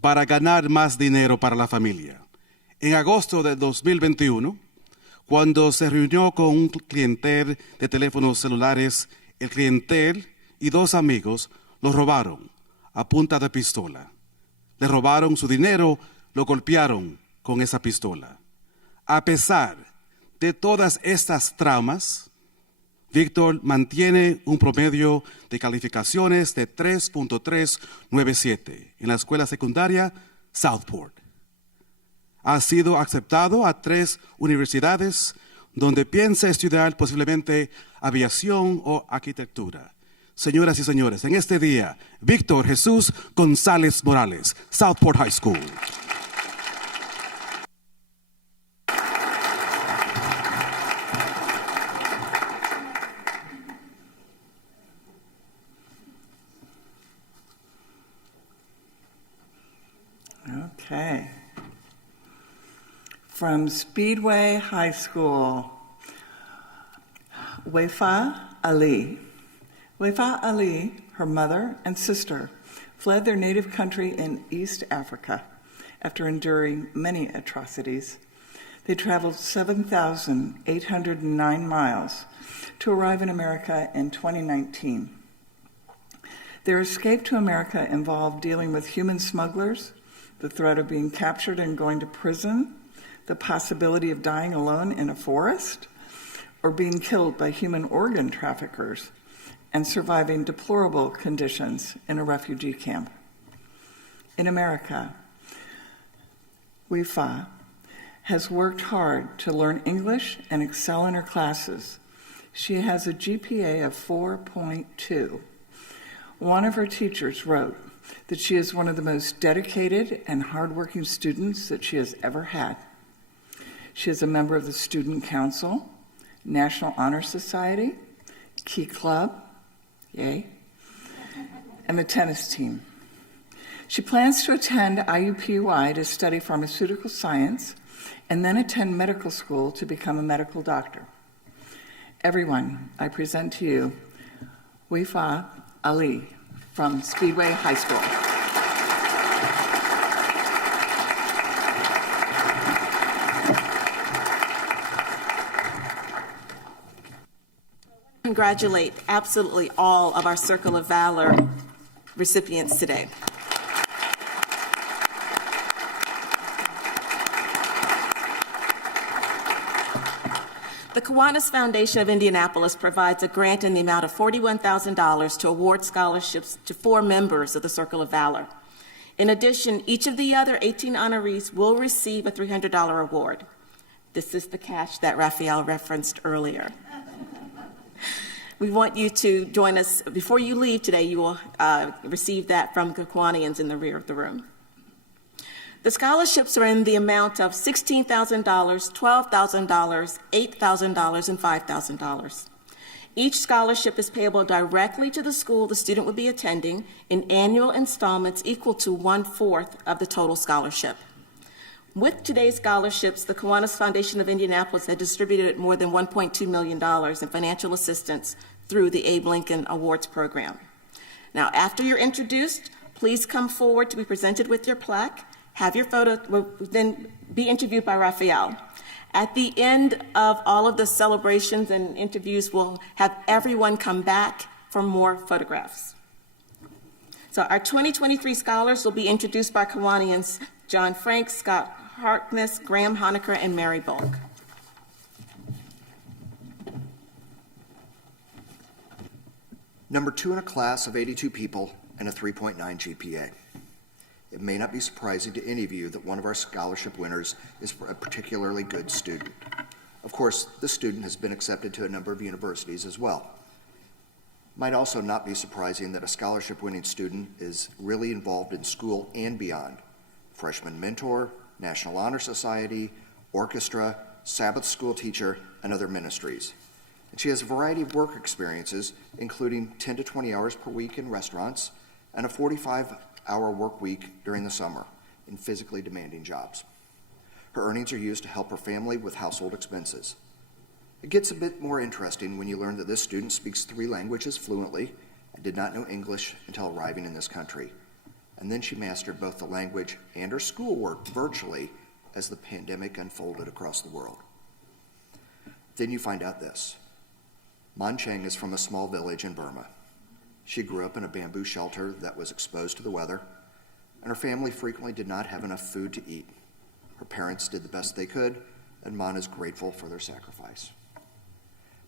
Para ganar más dinero para la familia. En agosto de 2021, cuando se reunió con un clientel de teléfonos celulares, el clientel y dos amigos lo robaron a punta de pistola. Le robaron su dinero, lo golpearon con esa pistola. A pesar de todas estas traumas, Víctor mantiene un promedio de calificaciones de 3.397 en la escuela secundaria Southport. Ha sido aceptado a 3 universidades donde piensa estudiar posiblemente aviación o arquitectura. Señoras y señores, en este día, Víctor Jesús González Morales, Southport High School. Okay. From Speedway High School, Wefa Ali. Wefa Ali, her mother and sister, fled their native country in East Africa after enduring many atrocities. They traveled 7,809 miles to arrive in America in 2019. Their escape to America involved dealing with human smugglers, the threat of being captured and going to prison, the possibility of dying alone in a forest, or being killed by human organ traffickers, and surviving deplorable conditions in a refugee camp. In America, Wefa has worked hard to learn English and excel in her classes. She has a GPA of 4.2. One of her teachers wrote that she is one of the most dedicated and hardworking students that she has ever had. She is a member of the Student Council, National Honor Society, Key Club, yay, and the tennis team. She plans to attend IUPUI to study pharmaceutical science and then attend medical school to become a medical doctor. Everyone, I present to you Wefa Ali from Speedway High School. Congratulate absolutely all of our Circle of Valor recipients today. The Kiwanis Foundation of Indianapolis provides a grant in the amount of $41,000 to award scholarships to 4 members of the Circle of Valor. In addition, each of the other 18 honorees will receive a $300 award. This is the cash that Raphael referenced earlier. We want you to join us. Before you leave today, you will receive that from the Kiwanians in the rear of the room. The scholarships are in the amount of $16,000, $12,000, $8,000, and $5,000. Each scholarship is payable directly to the school the student will be attending in annual installments equal to 1/4 of the total scholarship. With today's scholarships, the Kiwanis Foundation of Indianapolis has distributed more than $1.2 million in financial assistance through the Abe Lincoln Awards program. Now, after you're introduced, please come forward to be presented with your plaque. Have your photo, then be interviewed by Raphael. At the end of all of the celebrations and interviews, we'll have everyone come back for more photographs. So our 2023 scholars will be introduced by Kiwanians John Frank, Scott Harkness, Graham Honecker, and Mary Bulk. Number 2 in a class of 82 people and a 3.9 GPA. It may not be surprising to any of you that one of our scholarship winners is a particularly good student. Of course, this student has been accepted to a number of universities as well. Might also not be surprising that a scholarship-winning student is really involved in school and beyond. Freshman mentor, National Honor Society, orchestra, Sabbath school teacher, and other ministries. And she has a variety of work experiences, including 10 to 20 hours per week in restaurants and a 45-hour work week during the summer in physically demanding jobs. Her earnings are used to help her family with household expenses. It gets a bit more interesting when you learn that this student speaks 3 languages fluently and did not know English until arriving in this country. And then she mastered both the language and her schoolwork virtually as the pandemic unfolded across the world. Then you find out this. Mon Cheng is from a small village in Burma. She grew up in a bamboo shelter that was exposed to the weather, and her family frequently did not have enough food to eat. Her parents did the best they could, and Mon is grateful for their sacrifice.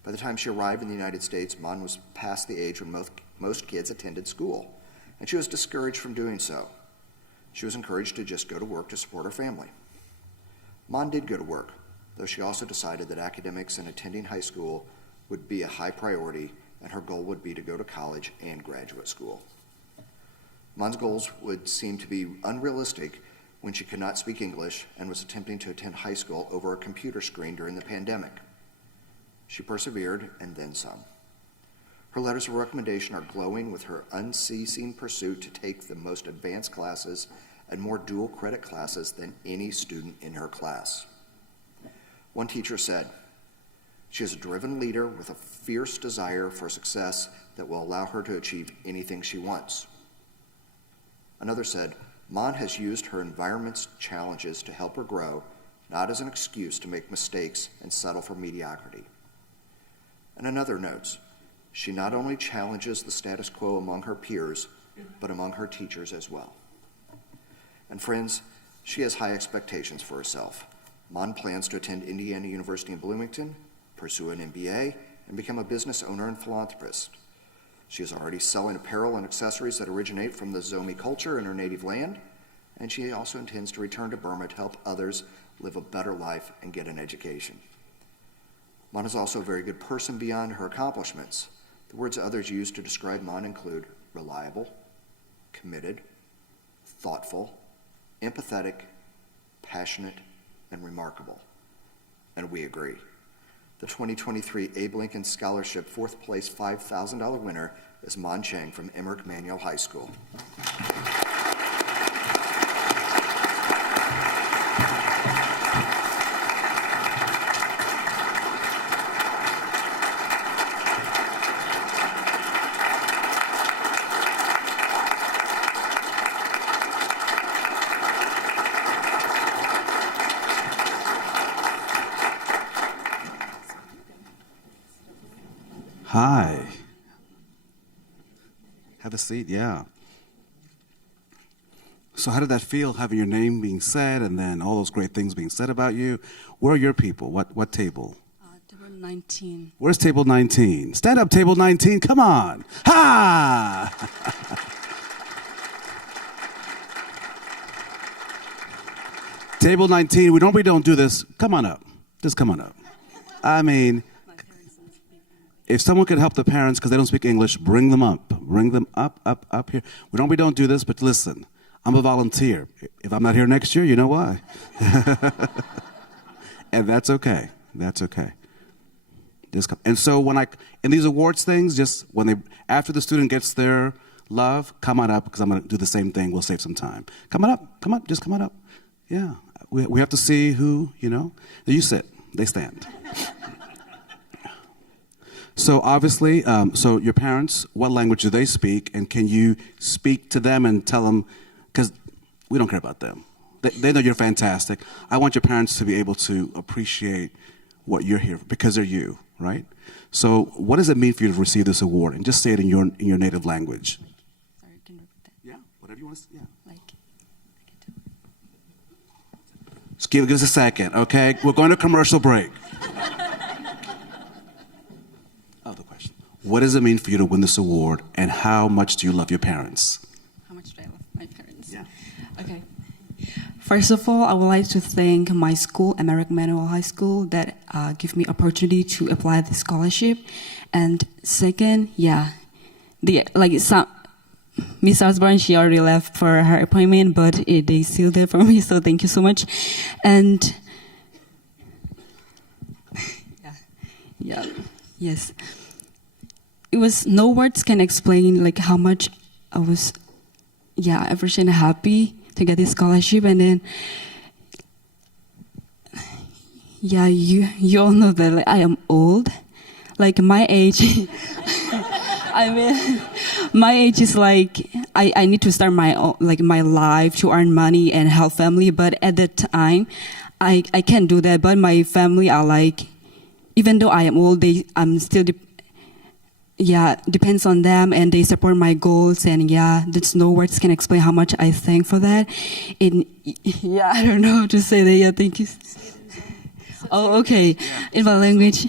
By the time she arrived in the United States, Mon was past the age when most kids attended school, and she was discouraged from doing so. She was encouraged to just go to work to support her family. Mon did go to work, though she also decided that academics and attending high school would be a high priority, and her goal would be to go to college and graduate school. Mon's goals would seem to be unrealistic when she could not speak English and was attempting to attend high school over a computer screen during the pandemic. She persevered and then some. Her letters of recommendation are glowing with her unceasing pursuit to take the most advanced classes and more dual credit classes than any student in her class. One teacher said, "She is a driven leader with a fierce desire for success that will allow her to achieve anything she wants." Another said, "Mon has used her environment's challenges to help her grow, not as an excuse to make mistakes and settle for mediocrity." And another notes, "She not only challenges the status quo among her peers, but among her teachers as well." And friends, she has high expectations for herself. Mon plans to attend Indiana University in Bloomington, pursue an MBA, and become a business owner and philanthropist. She is already selling apparel and accessories that originate from the Zomi culture in her native land, and she also intends to return to Burma to help others live a better life and get an education. Mon is also a very good person beyond her accomplishments. The words others use to describe Mon include reliable, committed, thoughtful, empathetic, passionate, and remarkable. And we agree. The 2023 Abe Lincoln Scholarship 4th place $5,000 winner is Mon Cheng from Emmerich Manual High School. Hi. Have a seat, yeah. So how did that feel, having your name being said and then all those great things being said about you? Where are your people? What table? Table 19. Where's table 19? Stand up, table 19. Come on. Ha! Table 19, we normally don't do this. Come on up. Just come on up. I mean, if someone could help the parents because they don't speak English, bring them up. Bring them up here. We normally don't do this, but listen, I'm a volunteer. If I'm not here next year, you know why. And that's okay. That's okay. Just come. And so in these awards things, just after the student gets their love, come on up because I'm going to do the same thing. We'll save some time. Come on up. Just come on up. Yeah. We have to see who, You sit. They stand. So obviously, so your parents, what language do they speak? And can you speak to them and tell them, because we don't care about them. They know you're fantastic. I want your parents to be able to appreciate what you're here for because they're you, right? So what does it mean for you to receive this award? And just say it in your native language. Sorry, can you repeat that? Yeah, whatever you want to say. Yeah. Like, Just give us a second, okay? We're going to commercial break. Other question. What does it mean for you to win this award, and how much do you love your parents? how much do I love my parents? Yeah. Okay. First of all, I would like to thank my school, American Manual High School, that give me opportunity to apply the scholarship. And second, Miss Osborne, she already left for her appointment, but they still there for me, so thank you so much. And yes, it was no words can explain like how much I was, appreciate and happy to get this scholarship. And then, you all know that like, I am old, like my age. I mean, my age is like I need to start my life to earn money and help family. But at that time, I can't do that. But my family are like, even though I am old, I'm still depends on them, and they support my goals. And there's no words can explain how much I thank for that. And I don't know how to say that. Yeah, thank you. Oh, okay. In my language.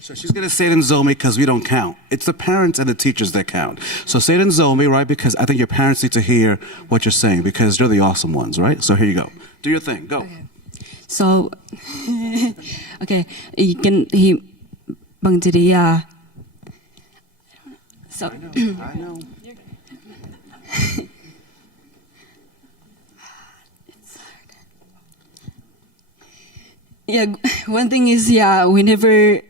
So she's going to say it in Zomi because we don't count. It's the parents and the teachers that count. So say it in Zomi, right? Because I think your parents need to hear what you're saying because they're the awesome ones, right? So here you go. Do your thing. Go. Okay. So, okay, bằng gì So, I know. yeah, one thing is, we never,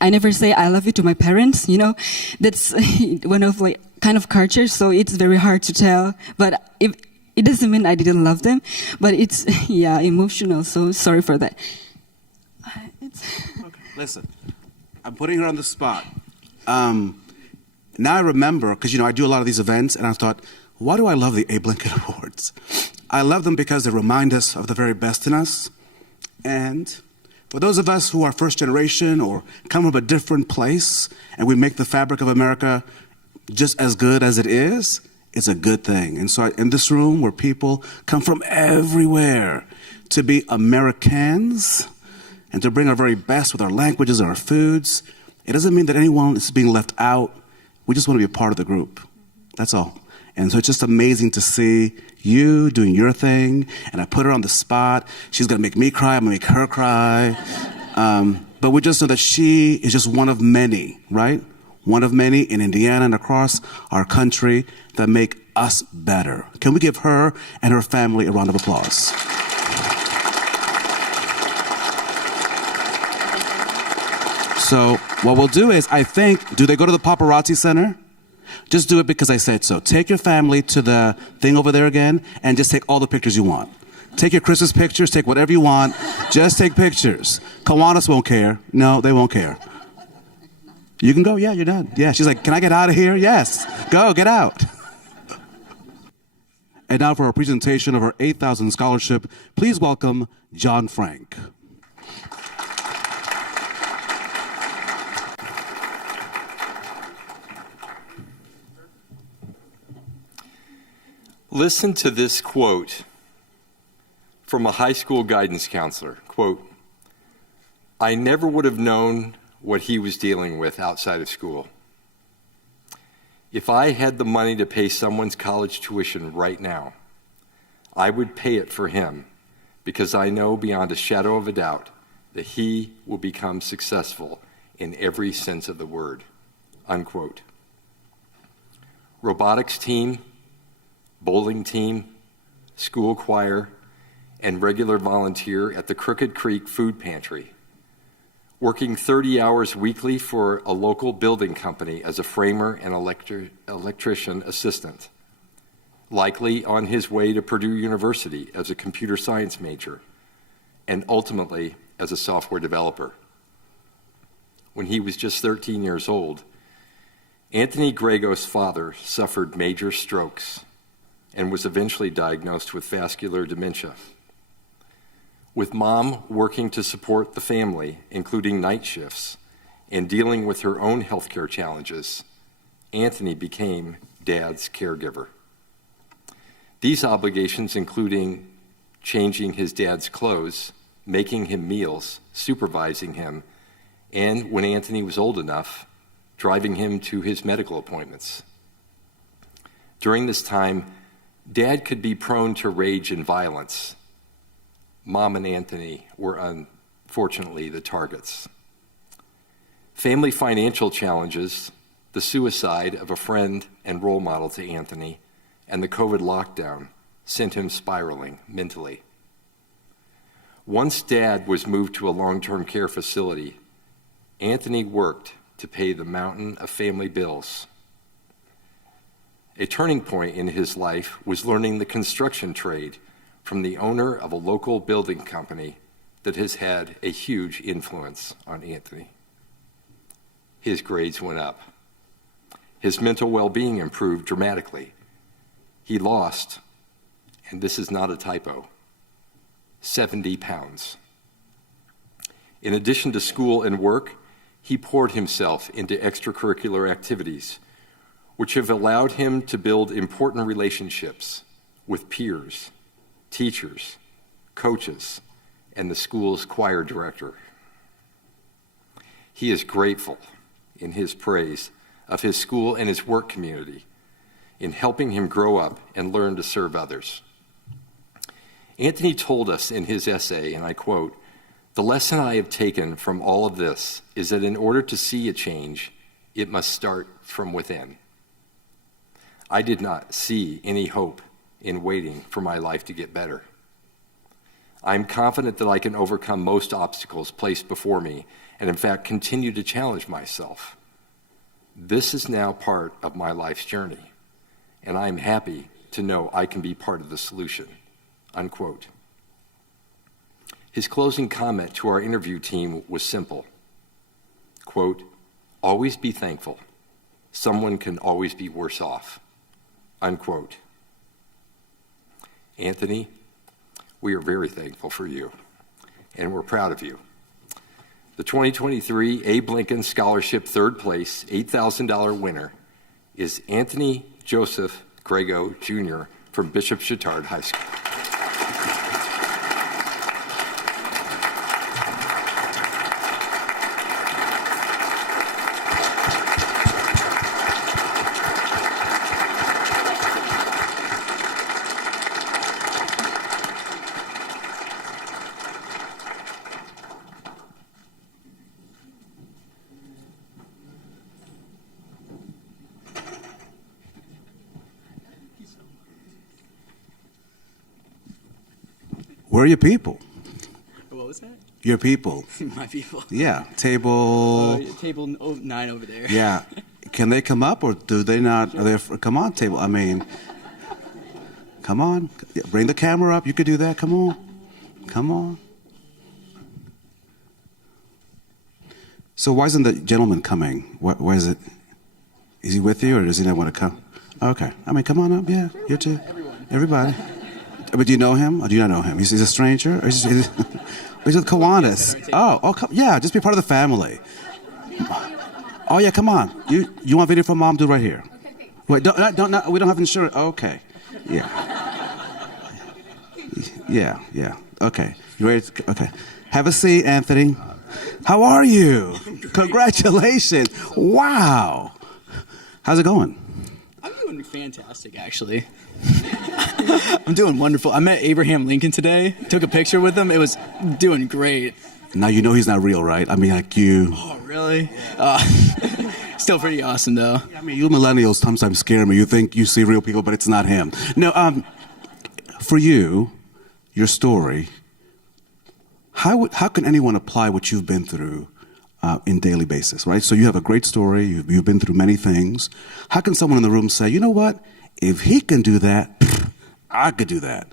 I never say I love you to my parents, That's one of, kind of culture, so it's very hard to tell. But it doesn't mean I didn't love them, but it's, emotional, so sorry for that. Okay. Listen, I'm putting her on the spot. Now I remember, because, I do a lot of these events, and I thought, why do I love the Abe Lincoln Awards? I love them because they remind us of the very best in us. And for those of us who are first generation or come from a different place, and we make the fabric of America just as good as it is, it's a good thing. And so in this room where people come from everywhere to be Americans and to bring our very best with our languages and our foods, it doesn't mean that anyone is being left out. We just want to be a part of the group. That's all. And so it's just amazing to see you doing your thing, and I put her on the spot. She's going to make me cry. I'm going to make her cry. But we just know that she is just one of many, right? One of many in Indiana and across our country that make us better. Can we give her and her family a round of applause? So what we'll do is, do they go to the paparazzi center? Just do it because I said so. Take your family to the thing over there again and just take all the pictures you want. Take your Christmas pictures, take whatever you want. Just take pictures. Kiwanis won't care. No, they won't care. You can go? Yeah, you're done. Yeah, she's like, can I get out of here? Yes. Go, get out. And now for our presentation of our 8,000 scholarship, please welcome John Frank. Listen to this quote from a high school guidance counselor. Quote, I never would have known what he was dealing with outside of school. If I had the money to pay someone's college tuition right now, I would pay it for him because I know beyond a shadow of a doubt that he will become successful in every sense of the word. Unquote. Robotics team, bowling team, school choir, and regular volunteer at the Crooked Creek Food Pantry, working 30 hours weekly for a local building company as a framer and electrician assistant, likely on his way to Purdue University as a computer science major, and ultimately as a software developer. When he was just 13 years old, Anthony Grego's father suffered major strokes and was eventually diagnosed with vascular dementia. With Mom working to support the family, including night shifts, and dealing with her own healthcare challenges, Anthony became Dad's caregiver. These obligations, including changing his dad's clothes, making him meals, supervising him, and when Anthony was old enough, driving him to his medical appointments. During this time, Dad could be prone to rage and violence. Mom and Anthony were unfortunately the targets. Family financial challenges, the suicide of a friend and role model to Anthony, and the COVID lockdown sent him spiraling mentally. Once Dad was moved to a long-term care facility, Anthony worked to pay the mountain of family bills. A turning point in his life was learning the construction trade from the owner of a local building company that has had a huge influence on Anthony. His grades went up. His mental well-being improved dramatically. He lost, and this is not a typo, 70 pounds. In addition to school and work, he poured himself into extracurricular activities, which have allowed him to build important relationships with peers, teachers, coaches, and the school's choir director. He is grateful in his praise of his school and his work community in helping him grow up and learn to serve others. Anthony told us in his essay, and I quote, "The lesson I have taken from all of this is that in order to see a change, it must start from within. I did not see any hope in waiting for my life to get better. I am confident that I can overcome most obstacles placed before me and in fact continue to challenge myself. This is now part of my life's journey, and I am happy to know I can be part of the solution," unquote. His closing comment to our interview team was simple, quote, "Always be thankful. Someone can always be worse off," unquote. Anthony, we are very thankful for you, and we're proud of you. The 2023 Abe Lincoln Scholarship third place $8,000 winner is Anthony Joseph Grego, Jr. from Bishop Chatard High School. Where are your people? What was that? Your people. My people. Yeah, table. Table 9 over there. Yeah, can they come up or do they not? Are they? Come on, table. I mean, come on. Bring the camera up. You could do that. Come on, come on. So why isn't the gentleman coming? Why is it? Is he with you or does he not want to come? Okay. I mean, come on up. Yeah, you too. Everybody. But do you know him or do you not know him? He's a stranger? Or he's with Kiwanis. Oh, yeah, just be part of the family. Oh, yeah, come on. You want video from Mom? Do it right here. Wait, don't, we don't have insurance. Okay. Yeah. Yeah. Okay. You ready? Okay. Have a seat, Anthony. How are you? Congratulations. Wow. How's it going? I'm doing fantastic, actually. I'm doing wonderful. I met Abraham Lincoln today. Took a picture with him. It was doing great. Now you know he's not real, right? I mean, like you. Oh, really? Still pretty awesome, though. I mean, you millennials sometimes scare me. You think you see real people, but it's not him. No, for you, your story, how can anyone apply what you've been through in daily basis, right? So you have a great story. You've been through many things. How can someone in the room say, you know what? If he can do that, I could do that.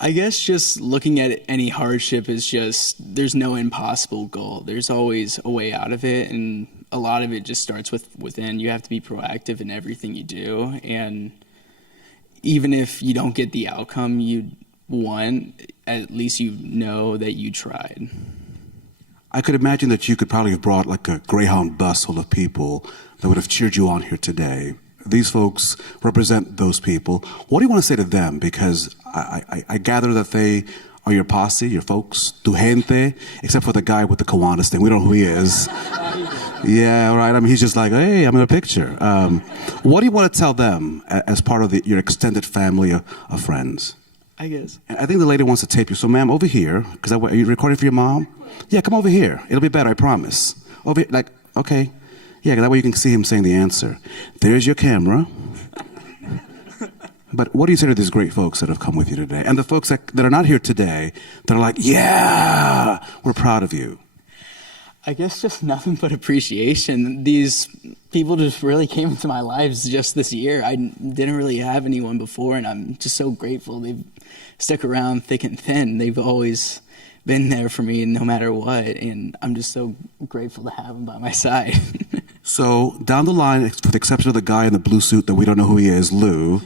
I guess just looking at any hardship is just, there's no impossible goal. There's always a way out of it, and a lot of it just starts within. You have to be proactive in everything you do, and even if you don't get the outcome you want, at least you know that you tried. I could imagine that you could probably have brought like a Greyhound bus full of people that would have cheered you on here today. These folks represent those people. What do you want to say to them? Because I gather that they are your posse, your folks, tu gente, except for the guy with the Kiwanis thing. We don't know who he is. Yeah, right. I mean, he's just like, hey, I'm in a picture. What do you want to tell them as part of your extended family of friends? I guess. I think the lady wants to tape you. So, ma'am, over here, because are you recording for your mom? Yeah, come over here. It'll be better, I promise. Over here, like, okay. Yeah, that way you can see him saying the answer. There's your camera. But what do you say to these great folks that have come with you today? And the folks that are not here today, that are like, yeah, we're proud of you. I guess just nothing but appreciation. These people just really came into my lives just this year. I didn't really have anyone before, and I'm just so grateful. They've stuck around thick and thin. They've always been there for me no matter what, and I'm just so grateful to have them by my side. So down the line, with the exception of the guy in the blue suit that we don't know who he is, Lou,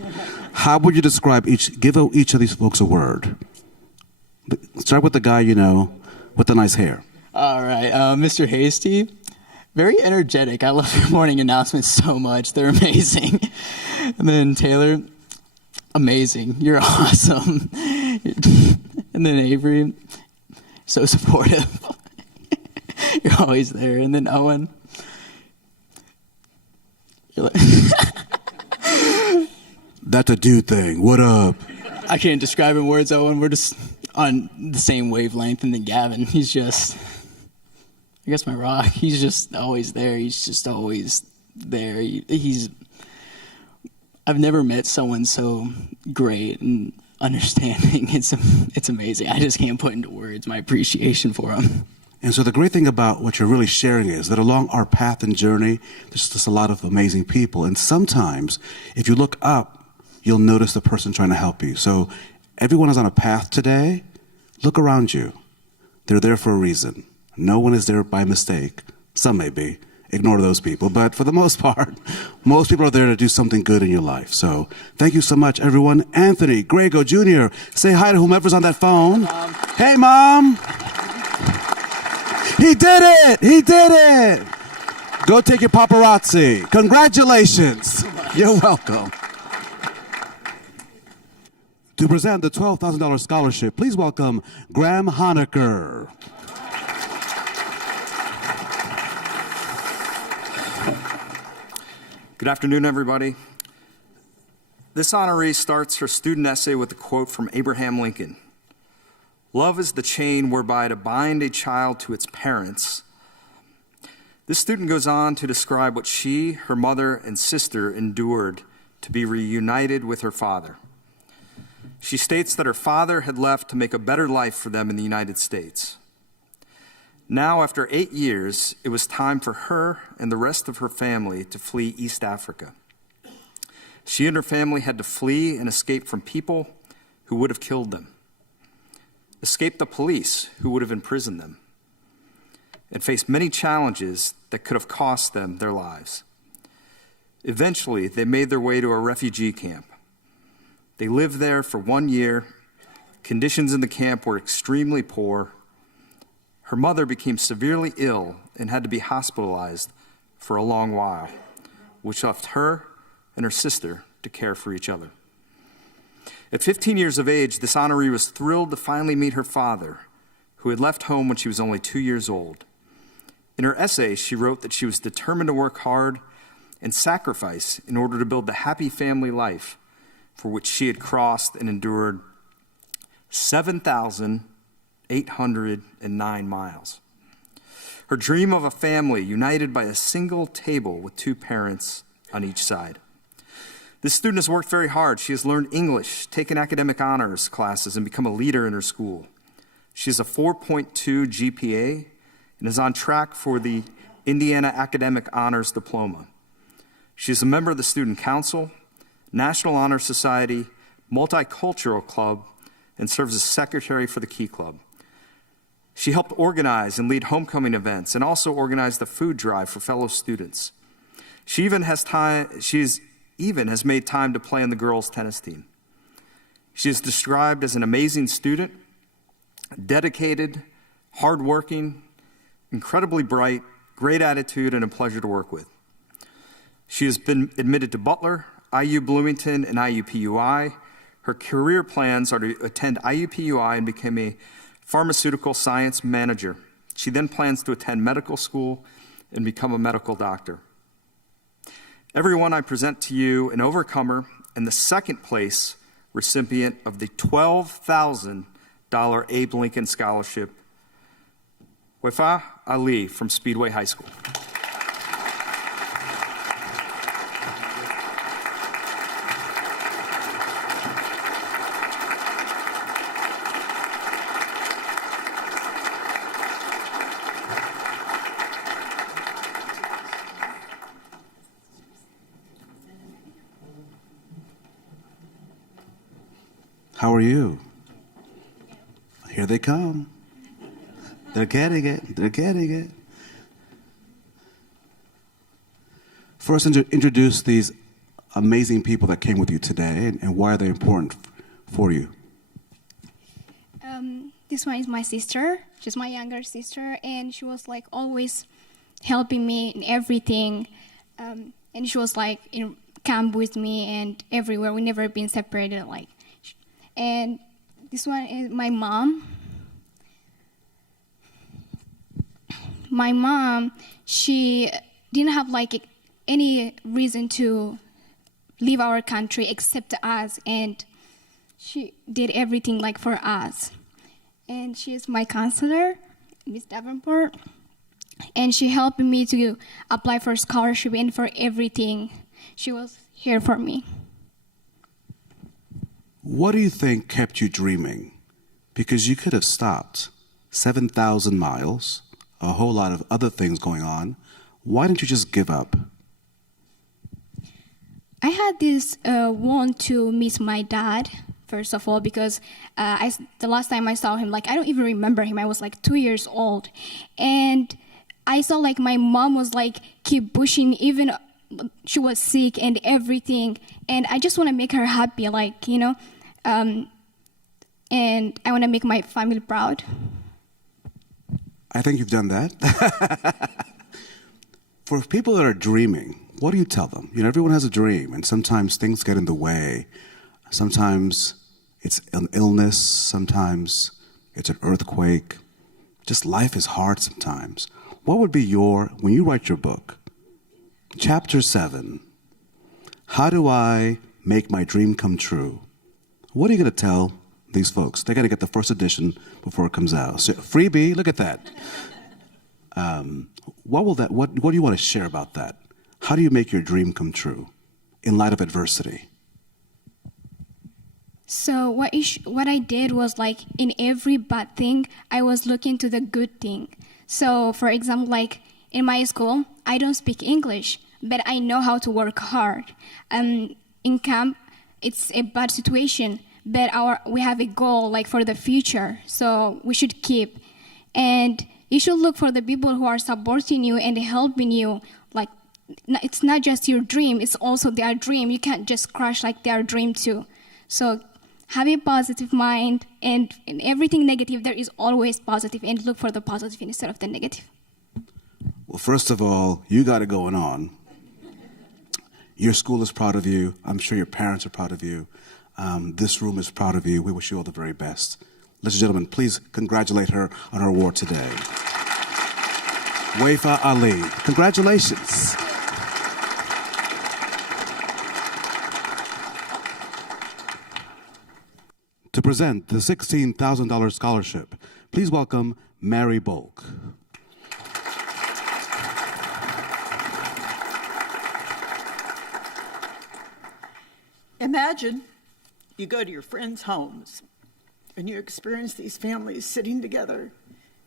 how would you describe give each of these folks a word? Start with the guy you know with the nice hair. All right, Mr. Hasty, very energetic. I love your morning announcements so much. They're amazing. And then Taylor, amazing. You're awesome. And then Avery, so supportive. You're always there. And then Owen, you're like that's a dude thing. What up? I can't describe in words, Owen. We're just on the same wavelength. And then Gavin, he's just, I guess, my rock. He's just always there. He's just always there. I've never met someone so great and understanding. It's amazing. I just can't put into words my appreciation for him. And so the great thing about what you're really sharing is that along our path and journey, there's just a lot of amazing people. And sometimes, if you look up, you'll notice the person trying to help you. So everyone is on a path today. Look around you. They're there for a reason. No one is there by mistake. Some may be. Ignore those people. But for the most part, most people are there to do something good in your life. So thank you so much, everyone. Anthony Grego Jr., say hi to whomever's on that phone. Hey, Mom. He did it! He did it! Go take your paparazzi. Congratulations. You're welcome. To present the $12,000 scholarship, please welcome Graham Honecker. Good afternoon, everybody. This honoree starts her student essay with a quote from Abraham Lincoln. Love is the chain whereby to bind a child to its parents. This student goes on to describe what she, her mother, and sister endured to be reunited with her father. She states that her father had left to make a better life for them in the United States. Now, after 8 years, it was time for her and the rest of her family to flee East Africa. She and her family had to flee and escape from people who would have killed them, escape the police who would have imprisoned them, and face many challenges that could have cost them their lives. Eventually, they made their way to a refugee camp. They lived there for 1 year. Conditions in the camp were extremely poor. Her mother became severely ill and had to be hospitalized for a long while, which left her and her sister to care for each other. At 15 years of age, this honoree was thrilled to finally meet her father, who had left home when she was only 2 years old. In her essay, she wrote that she was determined to work hard and sacrifice in order to build the happy family life for which she had crossed and endured 7,809 miles. Her dream of a family united by a single table with two parents on each side. This student has worked very hard. She has learned English, taken academic honors classes, and become a leader in her school. She has a 4.2 GPA and is on track for the Indiana Academic Honors Diploma. She is a member of the Student Council, National Honor Society, Multicultural Club, and serves as secretary for the Key Club. She helped organize and lead homecoming events and also organized the food drive for fellow students. She even has time, she's even has made time to play on the girls' tennis team. She is described as an amazing student, dedicated, hardworking, incredibly bright, great attitude, and a pleasure to work with. She has been admitted to Butler, IU Bloomington, and IUPUI. Her career plans are to attend IUPUI and become a pharmaceutical science manager. She then plans to attend medical school and become a medical doctor. Everyone, I present to you an overcomer and the second place recipient of the $12,000 Abe Lincoln Scholarship, Wefa Ali from Speedway High School. How are you? Here they come. They're getting it. They're getting it. First, introduce these amazing people that came with you today, and why are they important for you? This one is my sister. She's my younger sister, and she was like always helping me in everything. And she was like in camp with me and everywhere. We never been separated. And this one is my mom. My mom, she didn't have any reason to leave our country except us, and she did everything for us. And she is my counselor, Miss Davenport, and she helped me to apply for scholarship and for everything. She was here for me. What do you think kept you dreaming? Because you could have stopped 7,000 miles, a whole lot of other things going on. Why didn't you just give up? I had this want to meet my dad, first of all, because the last time I saw him, I don't even remember him. I was 2 years old. And I saw my mom was keep pushing, even she was sick and everything. And I just want to make her happy, and I want to make my family proud. I think you've done that. For people that are dreaming, what do you tell them? Everyone has a dream, and sometimes things get in the way. Sometimes it's an illness. Sometimes it's an earthquake. Just life is hard sometimes. What would be when you write your book, Chapter 7, how do I make my dream come true? What are you going to tell these folks? They got to get the first edition before it comes out. So, freebie, look at that. What do you want to share about that? How do you make your dream come true in light of adversity? So what I did was in every bad thing, I was looking to the good thing. So for example, in my school, I don't speak English, but I know how to work hard. In camp, it's a bad situation, but we have a goal for the future, so we should keep. And you should look for the people who are supporting you and helping you. It's not just your dream, it's also their dream. You can't just crush their dream too. So have a positive mind, and in everything negative, there is always positive, and look for the positive instead of the negative. Well, first of all, you got it going on. Your school is proud of you. I'm sure your parents are proud of you. This room is proud of you. We wish you all the very best. Ladies and gentlemen, please congratulate her on her award today. Wefa Ali, congratulations. To present the $16,000 scholarship, please welcome Mary Bulk. Imagine you go to your friends' homes and you experience these families sitting together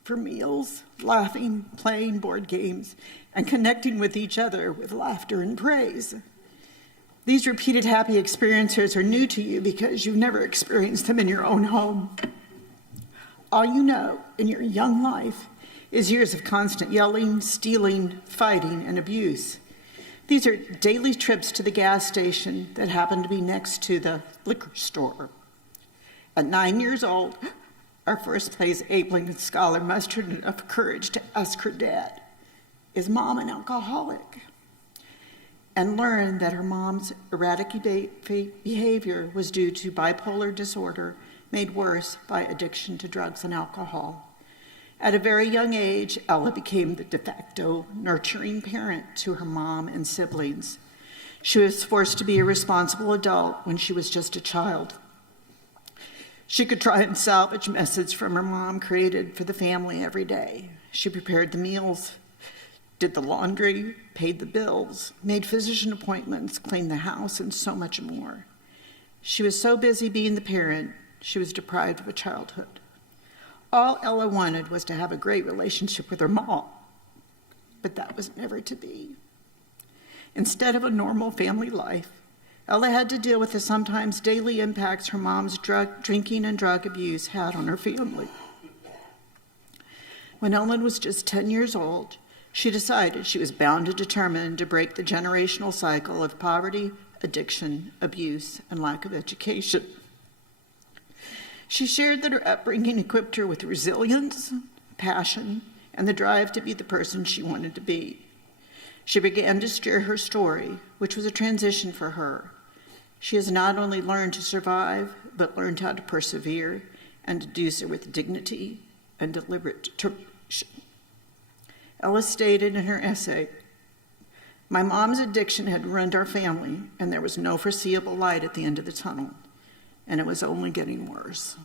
for meals, laughing, playing board games, and connecting with each other with laughter and praise. These repeated happy experiences are new to you because you've never experienced them in your own home. All you know in your young life is years of constant yelling, stealing, fighting, and abuse. These are daily trips to the gas station that happen to be next to the liquor store. At 9 years old, our first-place Abe Lincoln Scholar mustered enough courage to ask her dad, "Is Mom an alcoholic?" and learned that her mom's erratic behavior was due to bipolar disorder made worse by addiction to drugs and alcohol. At a very young age, Ella became the de facto nurturing parent to her mom and siblings. She was forced to be a responsible adult when she was just a child. She could try and salvage messes from her mom created for the family every day. She prepared the meals, did the laundry, paid the bills, made physician appointments, cleaned the house, and so much more. She was so busy being the parent, she was deprived of a childhood. All Ella wanted was to have a great relationship with her mom, but that was never to be. Instead of a normal family life, Ella had to deal with the sometimes daily impacts her mom's drinking and drug abuse had on her family. When Ellen was just 10 years old, she decided she was bound and determined to break the generational cycle of poverty, addiction, abuse, and lack of education. She shared that her upbringing equipped her with resilience, passion, and the drive to be the person she wanted to be. She began to share her story, which was a transition for her. She has not only learned to survive, but learned how to persevere and to do so with dignity and deliberate determination. Ella stated in her essay, "My mom's addiction had ruined our family, and there was no foreseeable light at the end of the tunnel, and it was only getting worse."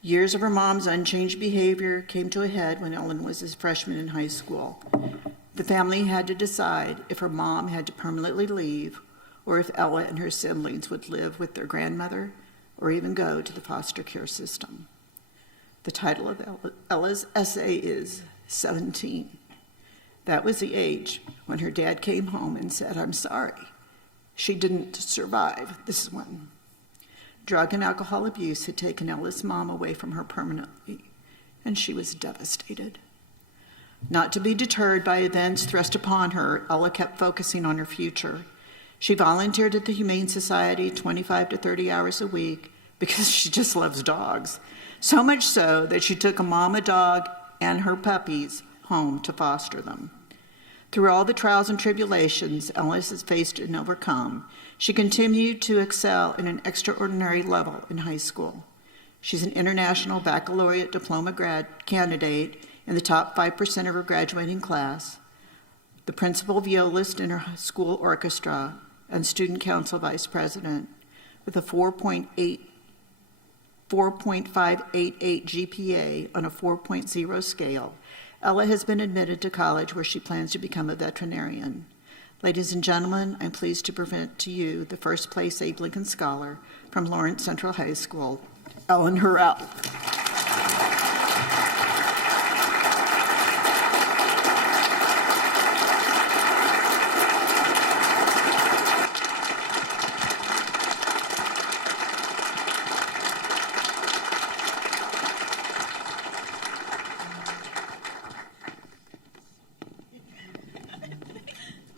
Years of her mom's unchanged behavior came to a head when Ellen was a freshman in high school. The family had to decide if her mom had to permanently leave or if Ella and her siblings would live with their grandmother or even go to the foster care system. The title of Ella's essay is 17. That was the age when her dad came home and said, "I'm sorry, she didn't survive this one." Drug and alcohol abuse had taken Ella's mom away from her permanently, and she was devastated. Not to be deterred by events thrust upon her, Ella kept focusing on her future. She volunteered at the Humane Society 25 to 30 hours a week because she just loves dogs. So much so that she took a mama dog and her puppies home to foster them. Through all the trials and tribulations Ella has faced and overcome, she continued to excel in an extraordinary level in high school. She's an international baccalaureate diploma candidate in the top 5% of her graduating class, the principal violist in her school orchestra, and student council vice president. With a 4.588 GPA on a 4.0 scale, Ella has been admitted to college where she plans to become a veterinarian. Ladies and gentlemen, I'm pleased to present to you the first place Abe Lincoln Scholar from Lawrence Central High School, Ellen Hurrell.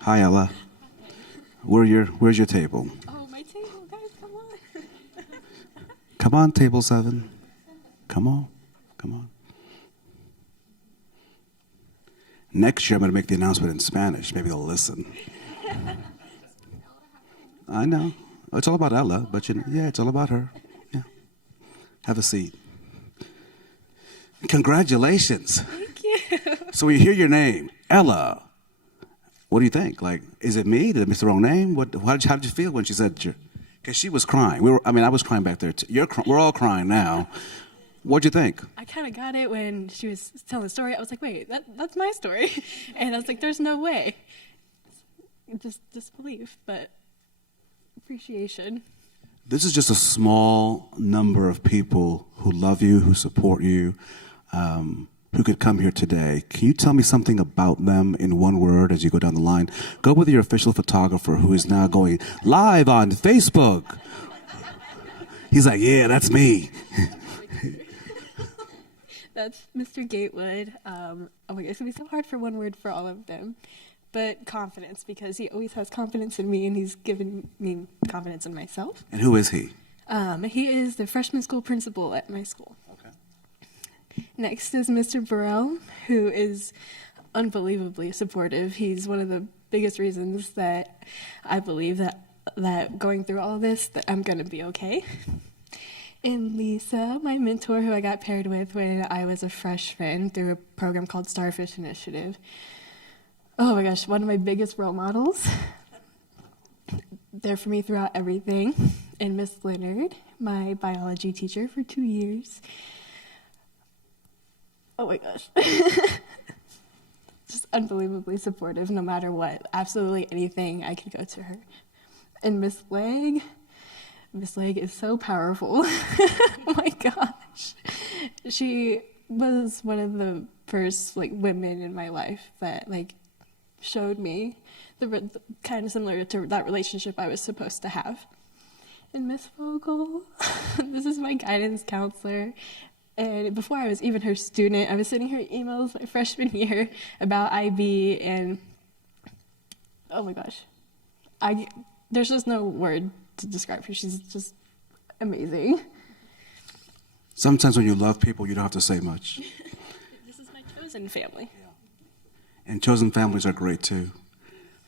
Hi, Ella. Where's your table? Oh, my table, guys, come on. Come on, table 7. Come on. Next year, I'm going to make the announcement in Spanish. Maybe they'll listen. I know. It's all about Ella, but yeah, it's all about her. Yeah. Have a seat. Congratulations. Thank you. So we hear your name, Ella. What do you think? Like, is it me? Did I miss the wrong name? How did you feel when she said? Because she was crying. I was crying back there too. We're all crying now. What'd you think? I kind of got it when she was telling the story. I was like, wait, that's my story. And I was like, there's no way. Just disbelief, but appreciation. This is just a small number of people who love you, who support you, who could come here today. Can you tell me something about them in one word as you go down the line? Go with your official photographer who is now going live on Facebook. He's like, yeah, that's me. That's Mr. Gatewood. Oh my God, it's going to be so hard for one word for all of them. but confidence, because he always has confidence in me, and he's given me confidence in myself. And who is he? He is the freshman school principal at my school. Okay. Next is Mr. Burrell, who is unbelievably supportive. He's one of the biggest reasons that I believe that going through all this, that I'm going to be okay. And Lisa, my mentor, who I got paired with when I was a freshman through a program called Starfish Initiative. Oh my gosh, one of my biggest role models. There for me throughout everything. And Miss Leonard, my biology teacher for 2 years. Oh my gosh. Just unbelievably supportive no matter what. Absolutely anything, I could go to her. And Miss Legg is so powerful. Oh my gosh. She was one of the first women in my life that showed me the kind of similar to that relationship I was supposed to have. And Miss Vogel, this is my guidance counselor. And before I was even her student, I was sending her emails my freshman year about IB, and oh my gosh, there's just no word to describe her. She's just amazing. Sometimes when you love people, you don't have to say much. This is my chosen family. And chosen families are great too.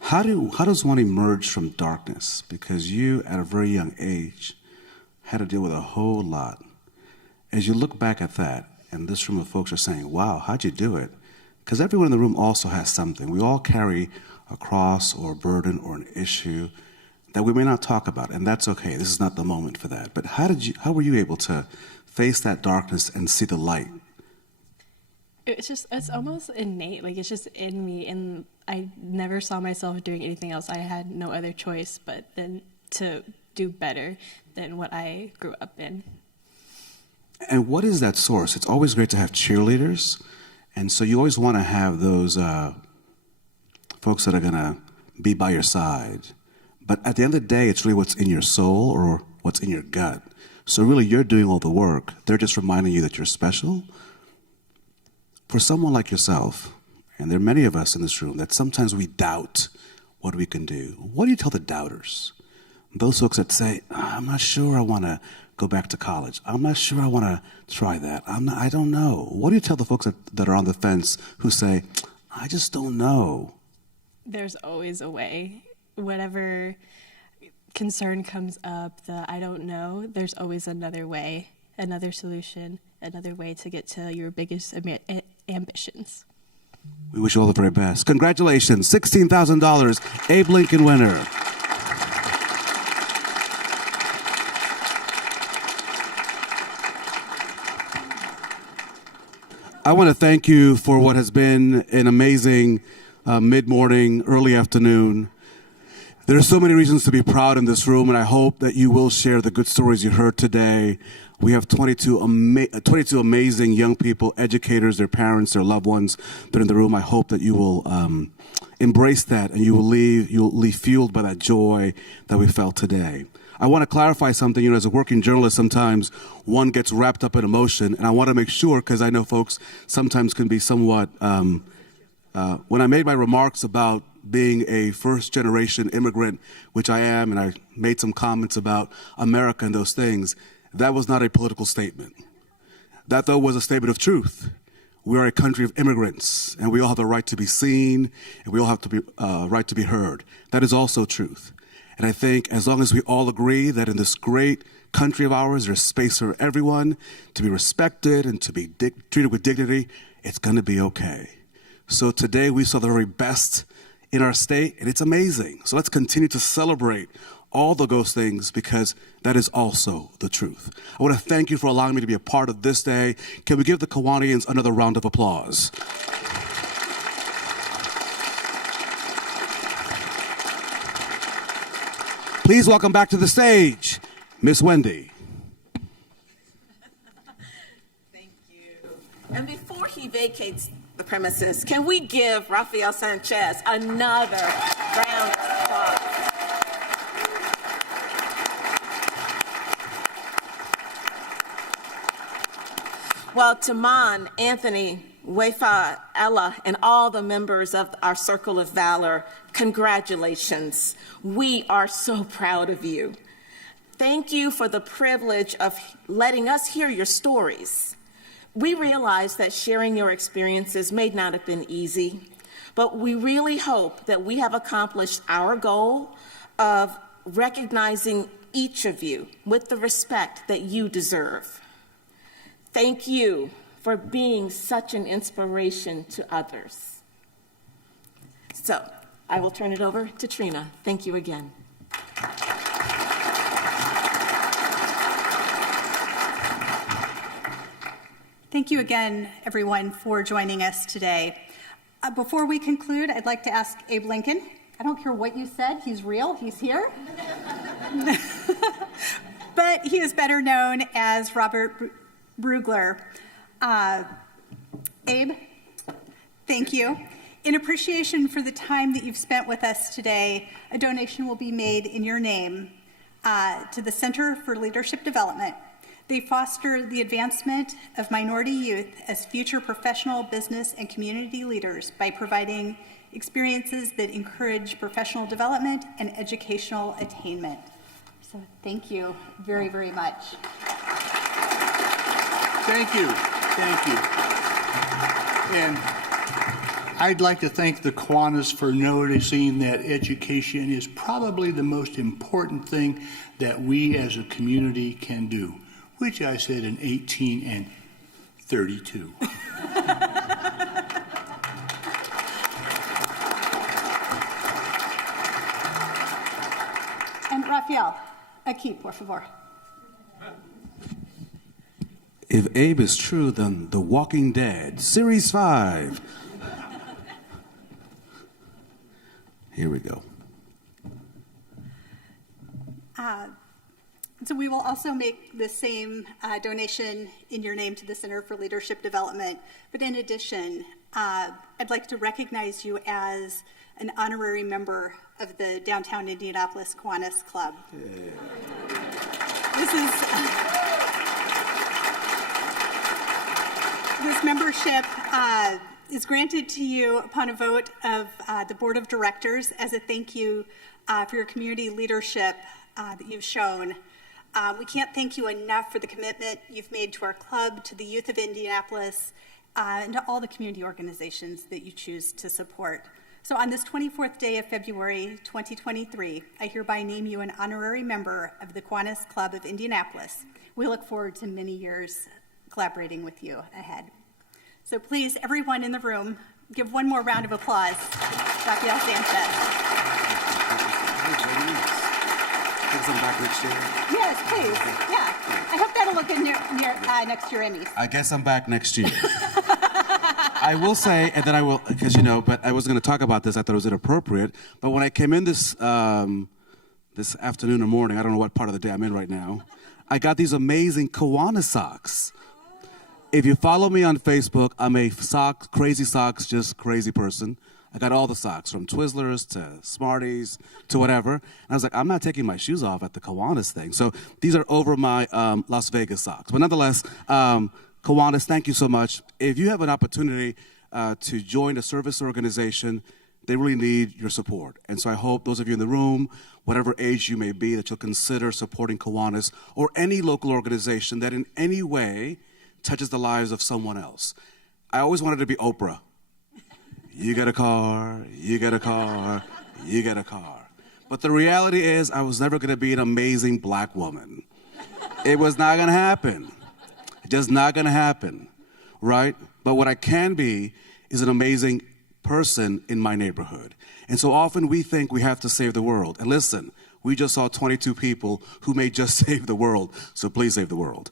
How does one emerge from darkness? Because you, at a very young age, had to deal with a whole lot. As you look back at that, and this room of folks are saying, wow, how'd you do it? Because everyone in the room also has something. We all carry a cross or a burden or an issue that we may not talk about, and that's okay. This is not the moment for that. But how were you able to face that darkness and see the light? It's almost innate, it's just in me, and I never saw myself doing anything else. I had no other choice but then to do better than what I grew up in. And what is that source? It's always great to have cheerleaders, and so you always want to have those folks that are going to be by your side. But at the end of the day, it's really what's in your soul or what's in your gut. So really, you're doing all the work. They're just reminding you that you're special. For someone like yourself, and there are many of us in this room, that sometimes we doubt what we can do. What do you tell the doubters? Those folks that say, I'm not sure I want to go back to college. I'm not sure I want to try that. I don't know. What do you tell the folks that are on the fence who say, I just don't know? There's always a way. Whatever concern comes up, I don't know, there's always another way, another solution, another way to get to your biggest ambitions. We wish you all the very best. Congratulations, $16,000, Abe Lincoln winner. I want to thank you for what has been an amazing mid-morning, early afternoon. There are so many reasons to be proud in this room, and I hope that you will share the good stories you heard today. We have 22 amazing young people, educators, their parents, their loved ones that are in the room. I hope that you will embrace that and you'll leave fueled by that joy that we felt today. I want to clarify something. As a working journalist, sometimes one gets wrapped up in emotion, and I want to make sure, because I know folks sometimes can be somewhat, when I made my remarks about being a first-generation immigrant, which I am, and I made some comments about America and those things, that was not a political statement. That, though, was a statement of truth. We are a country of immigrants, and we all have the right to be seen, and we all have the right to be heard. That is also truth. And I think as long as we all agree that in this great country of ours, there's space for everyone to be respected and to be treated with dignity, it's going to be okay. So today we saw the very best in our state, and it's amazing. So let's continue to celebrate all those things, because that is also the truth. I want to thank you for allowing me to be a part of this day. Can we give the Kiwanians another round of applause? Please welcome back to the stage, Miss Wendy. Thank you. And before he vacates the premises, can we give Rafael Sanchez another round of applause? Well, Taman, Anthony, Wefa, Ella, and all the members of our Circle of Valor, congratulations. We are so proud of you. Thank you for the privilege of letting us hear your stories. We realize that sharing your experiences may not have been easy, but we really hope that we have accomplished our goal of recognizing each of you with the respect that you deserve. Thank you for being such an inspiration to others. So, I will turn it over to Trina. Thank you again. Thank you again, everyone, for joining us today. Before we conclude, I'd like to ask Abe Lincoln. I don't care what you said, he's real, he's here. But he is better known as Robert Brugler. Abe, thank you. In appreciation for the time that you've spent with us today, a donation will be made in your name to the Center for Leadership Development. They foster the advancement of minority youth as future professional, business, and community leaders by providing experiences that encourage professional development and educational attainment. So thank you very, very much. Thank you. Thank you. And I'd like to thank the Kiwanis for noticing that education is probably the most important thing that we as a community can do, which I said in 1832. And Rafael, aquí, por favor. If Abe is true, then The Walking Dead, Series 5. Here we go. So we will also make the same donation in your name to the Center for Leadership Development. But in addition, I'd like to recognize you as an honorary member of the Downtown Indianapolis Kiwanis Club. Yeah. This membership is granted to you upon a vote of the Board of Directors as a thank you for your community leadership that you've shown. We can't thank you enough for the commitment you've made to our club, to the youth of Indianapolis, and to all the community organizations that you choose to support. So on this 24th day of February 2023, I hereby name you an honorary member of the Kiwanis Club of Indianapolis. We look forward to many years collaborating with you ahead. So please, everyone in the room, give one more round of applause to Rafael Sanchez. Back next year. Yes, please. Yeah. I hope that'll look good next to your Emmys. I guess I'm back next year. I will say, and then I will, because but I was going to talk about this. I thought it was inappropriate. But when I came in this afternoon or morning, I don't know what part of the day I'm in right now, I got these amazing Kiwanis socks. If you follow me on Facebook, I'm a crazy socks, just crazy person. I got all the socks, from Twizzlers to Smarties to whatever. And I was like, I'm not taking my shoes off at the Kiwanis thing. So these are over my Las Vegas socks. But nonetheless, Kiwanis, thank you so much. If you have an opportunity to join a service organization, they really need your support. And so I hope those of you in the room, whatever age you may be, that you'll consider supporting Kiwanis or any local organization that in any way touches the lives of someone else. I always wanted to be Oprah. You get a car, you get a car, you get a car. But the reality is I was never going to be an amazing black woman. It was not going to happen. Just not going to happen, right? But what I can be is an amazing person in my neighborhood. And so often we think we have to save the world. And listen, we just saw 22 people who may just save the world, so please save the world.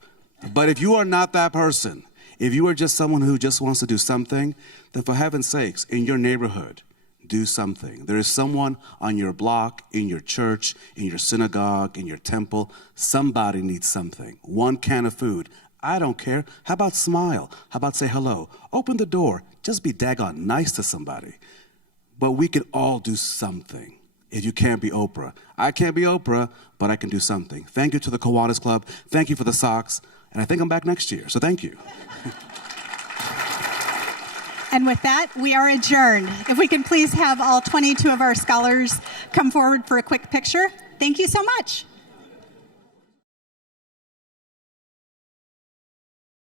But if you are not that person, if you are just someone who just wants to do something, then for heaven's sakes, in your neighborhood, do something. There is someone on your block, in your church, in your synagogue, in your temple. Somebody needs something. One can of food. I don't care. How about smile? How about say hello? Open the door. Just be daggone nice to somebody. But we can all do something. If you can't be Oprah. I can't be Oprah, but I can do something. Thank you to the Kiwanis Club. Thank you for the socks. And I think I'm back next year, so thank you. And with that, we are adjourned. If we can please have all 22 of our scholars come forward for a quick picture. Thank you so much.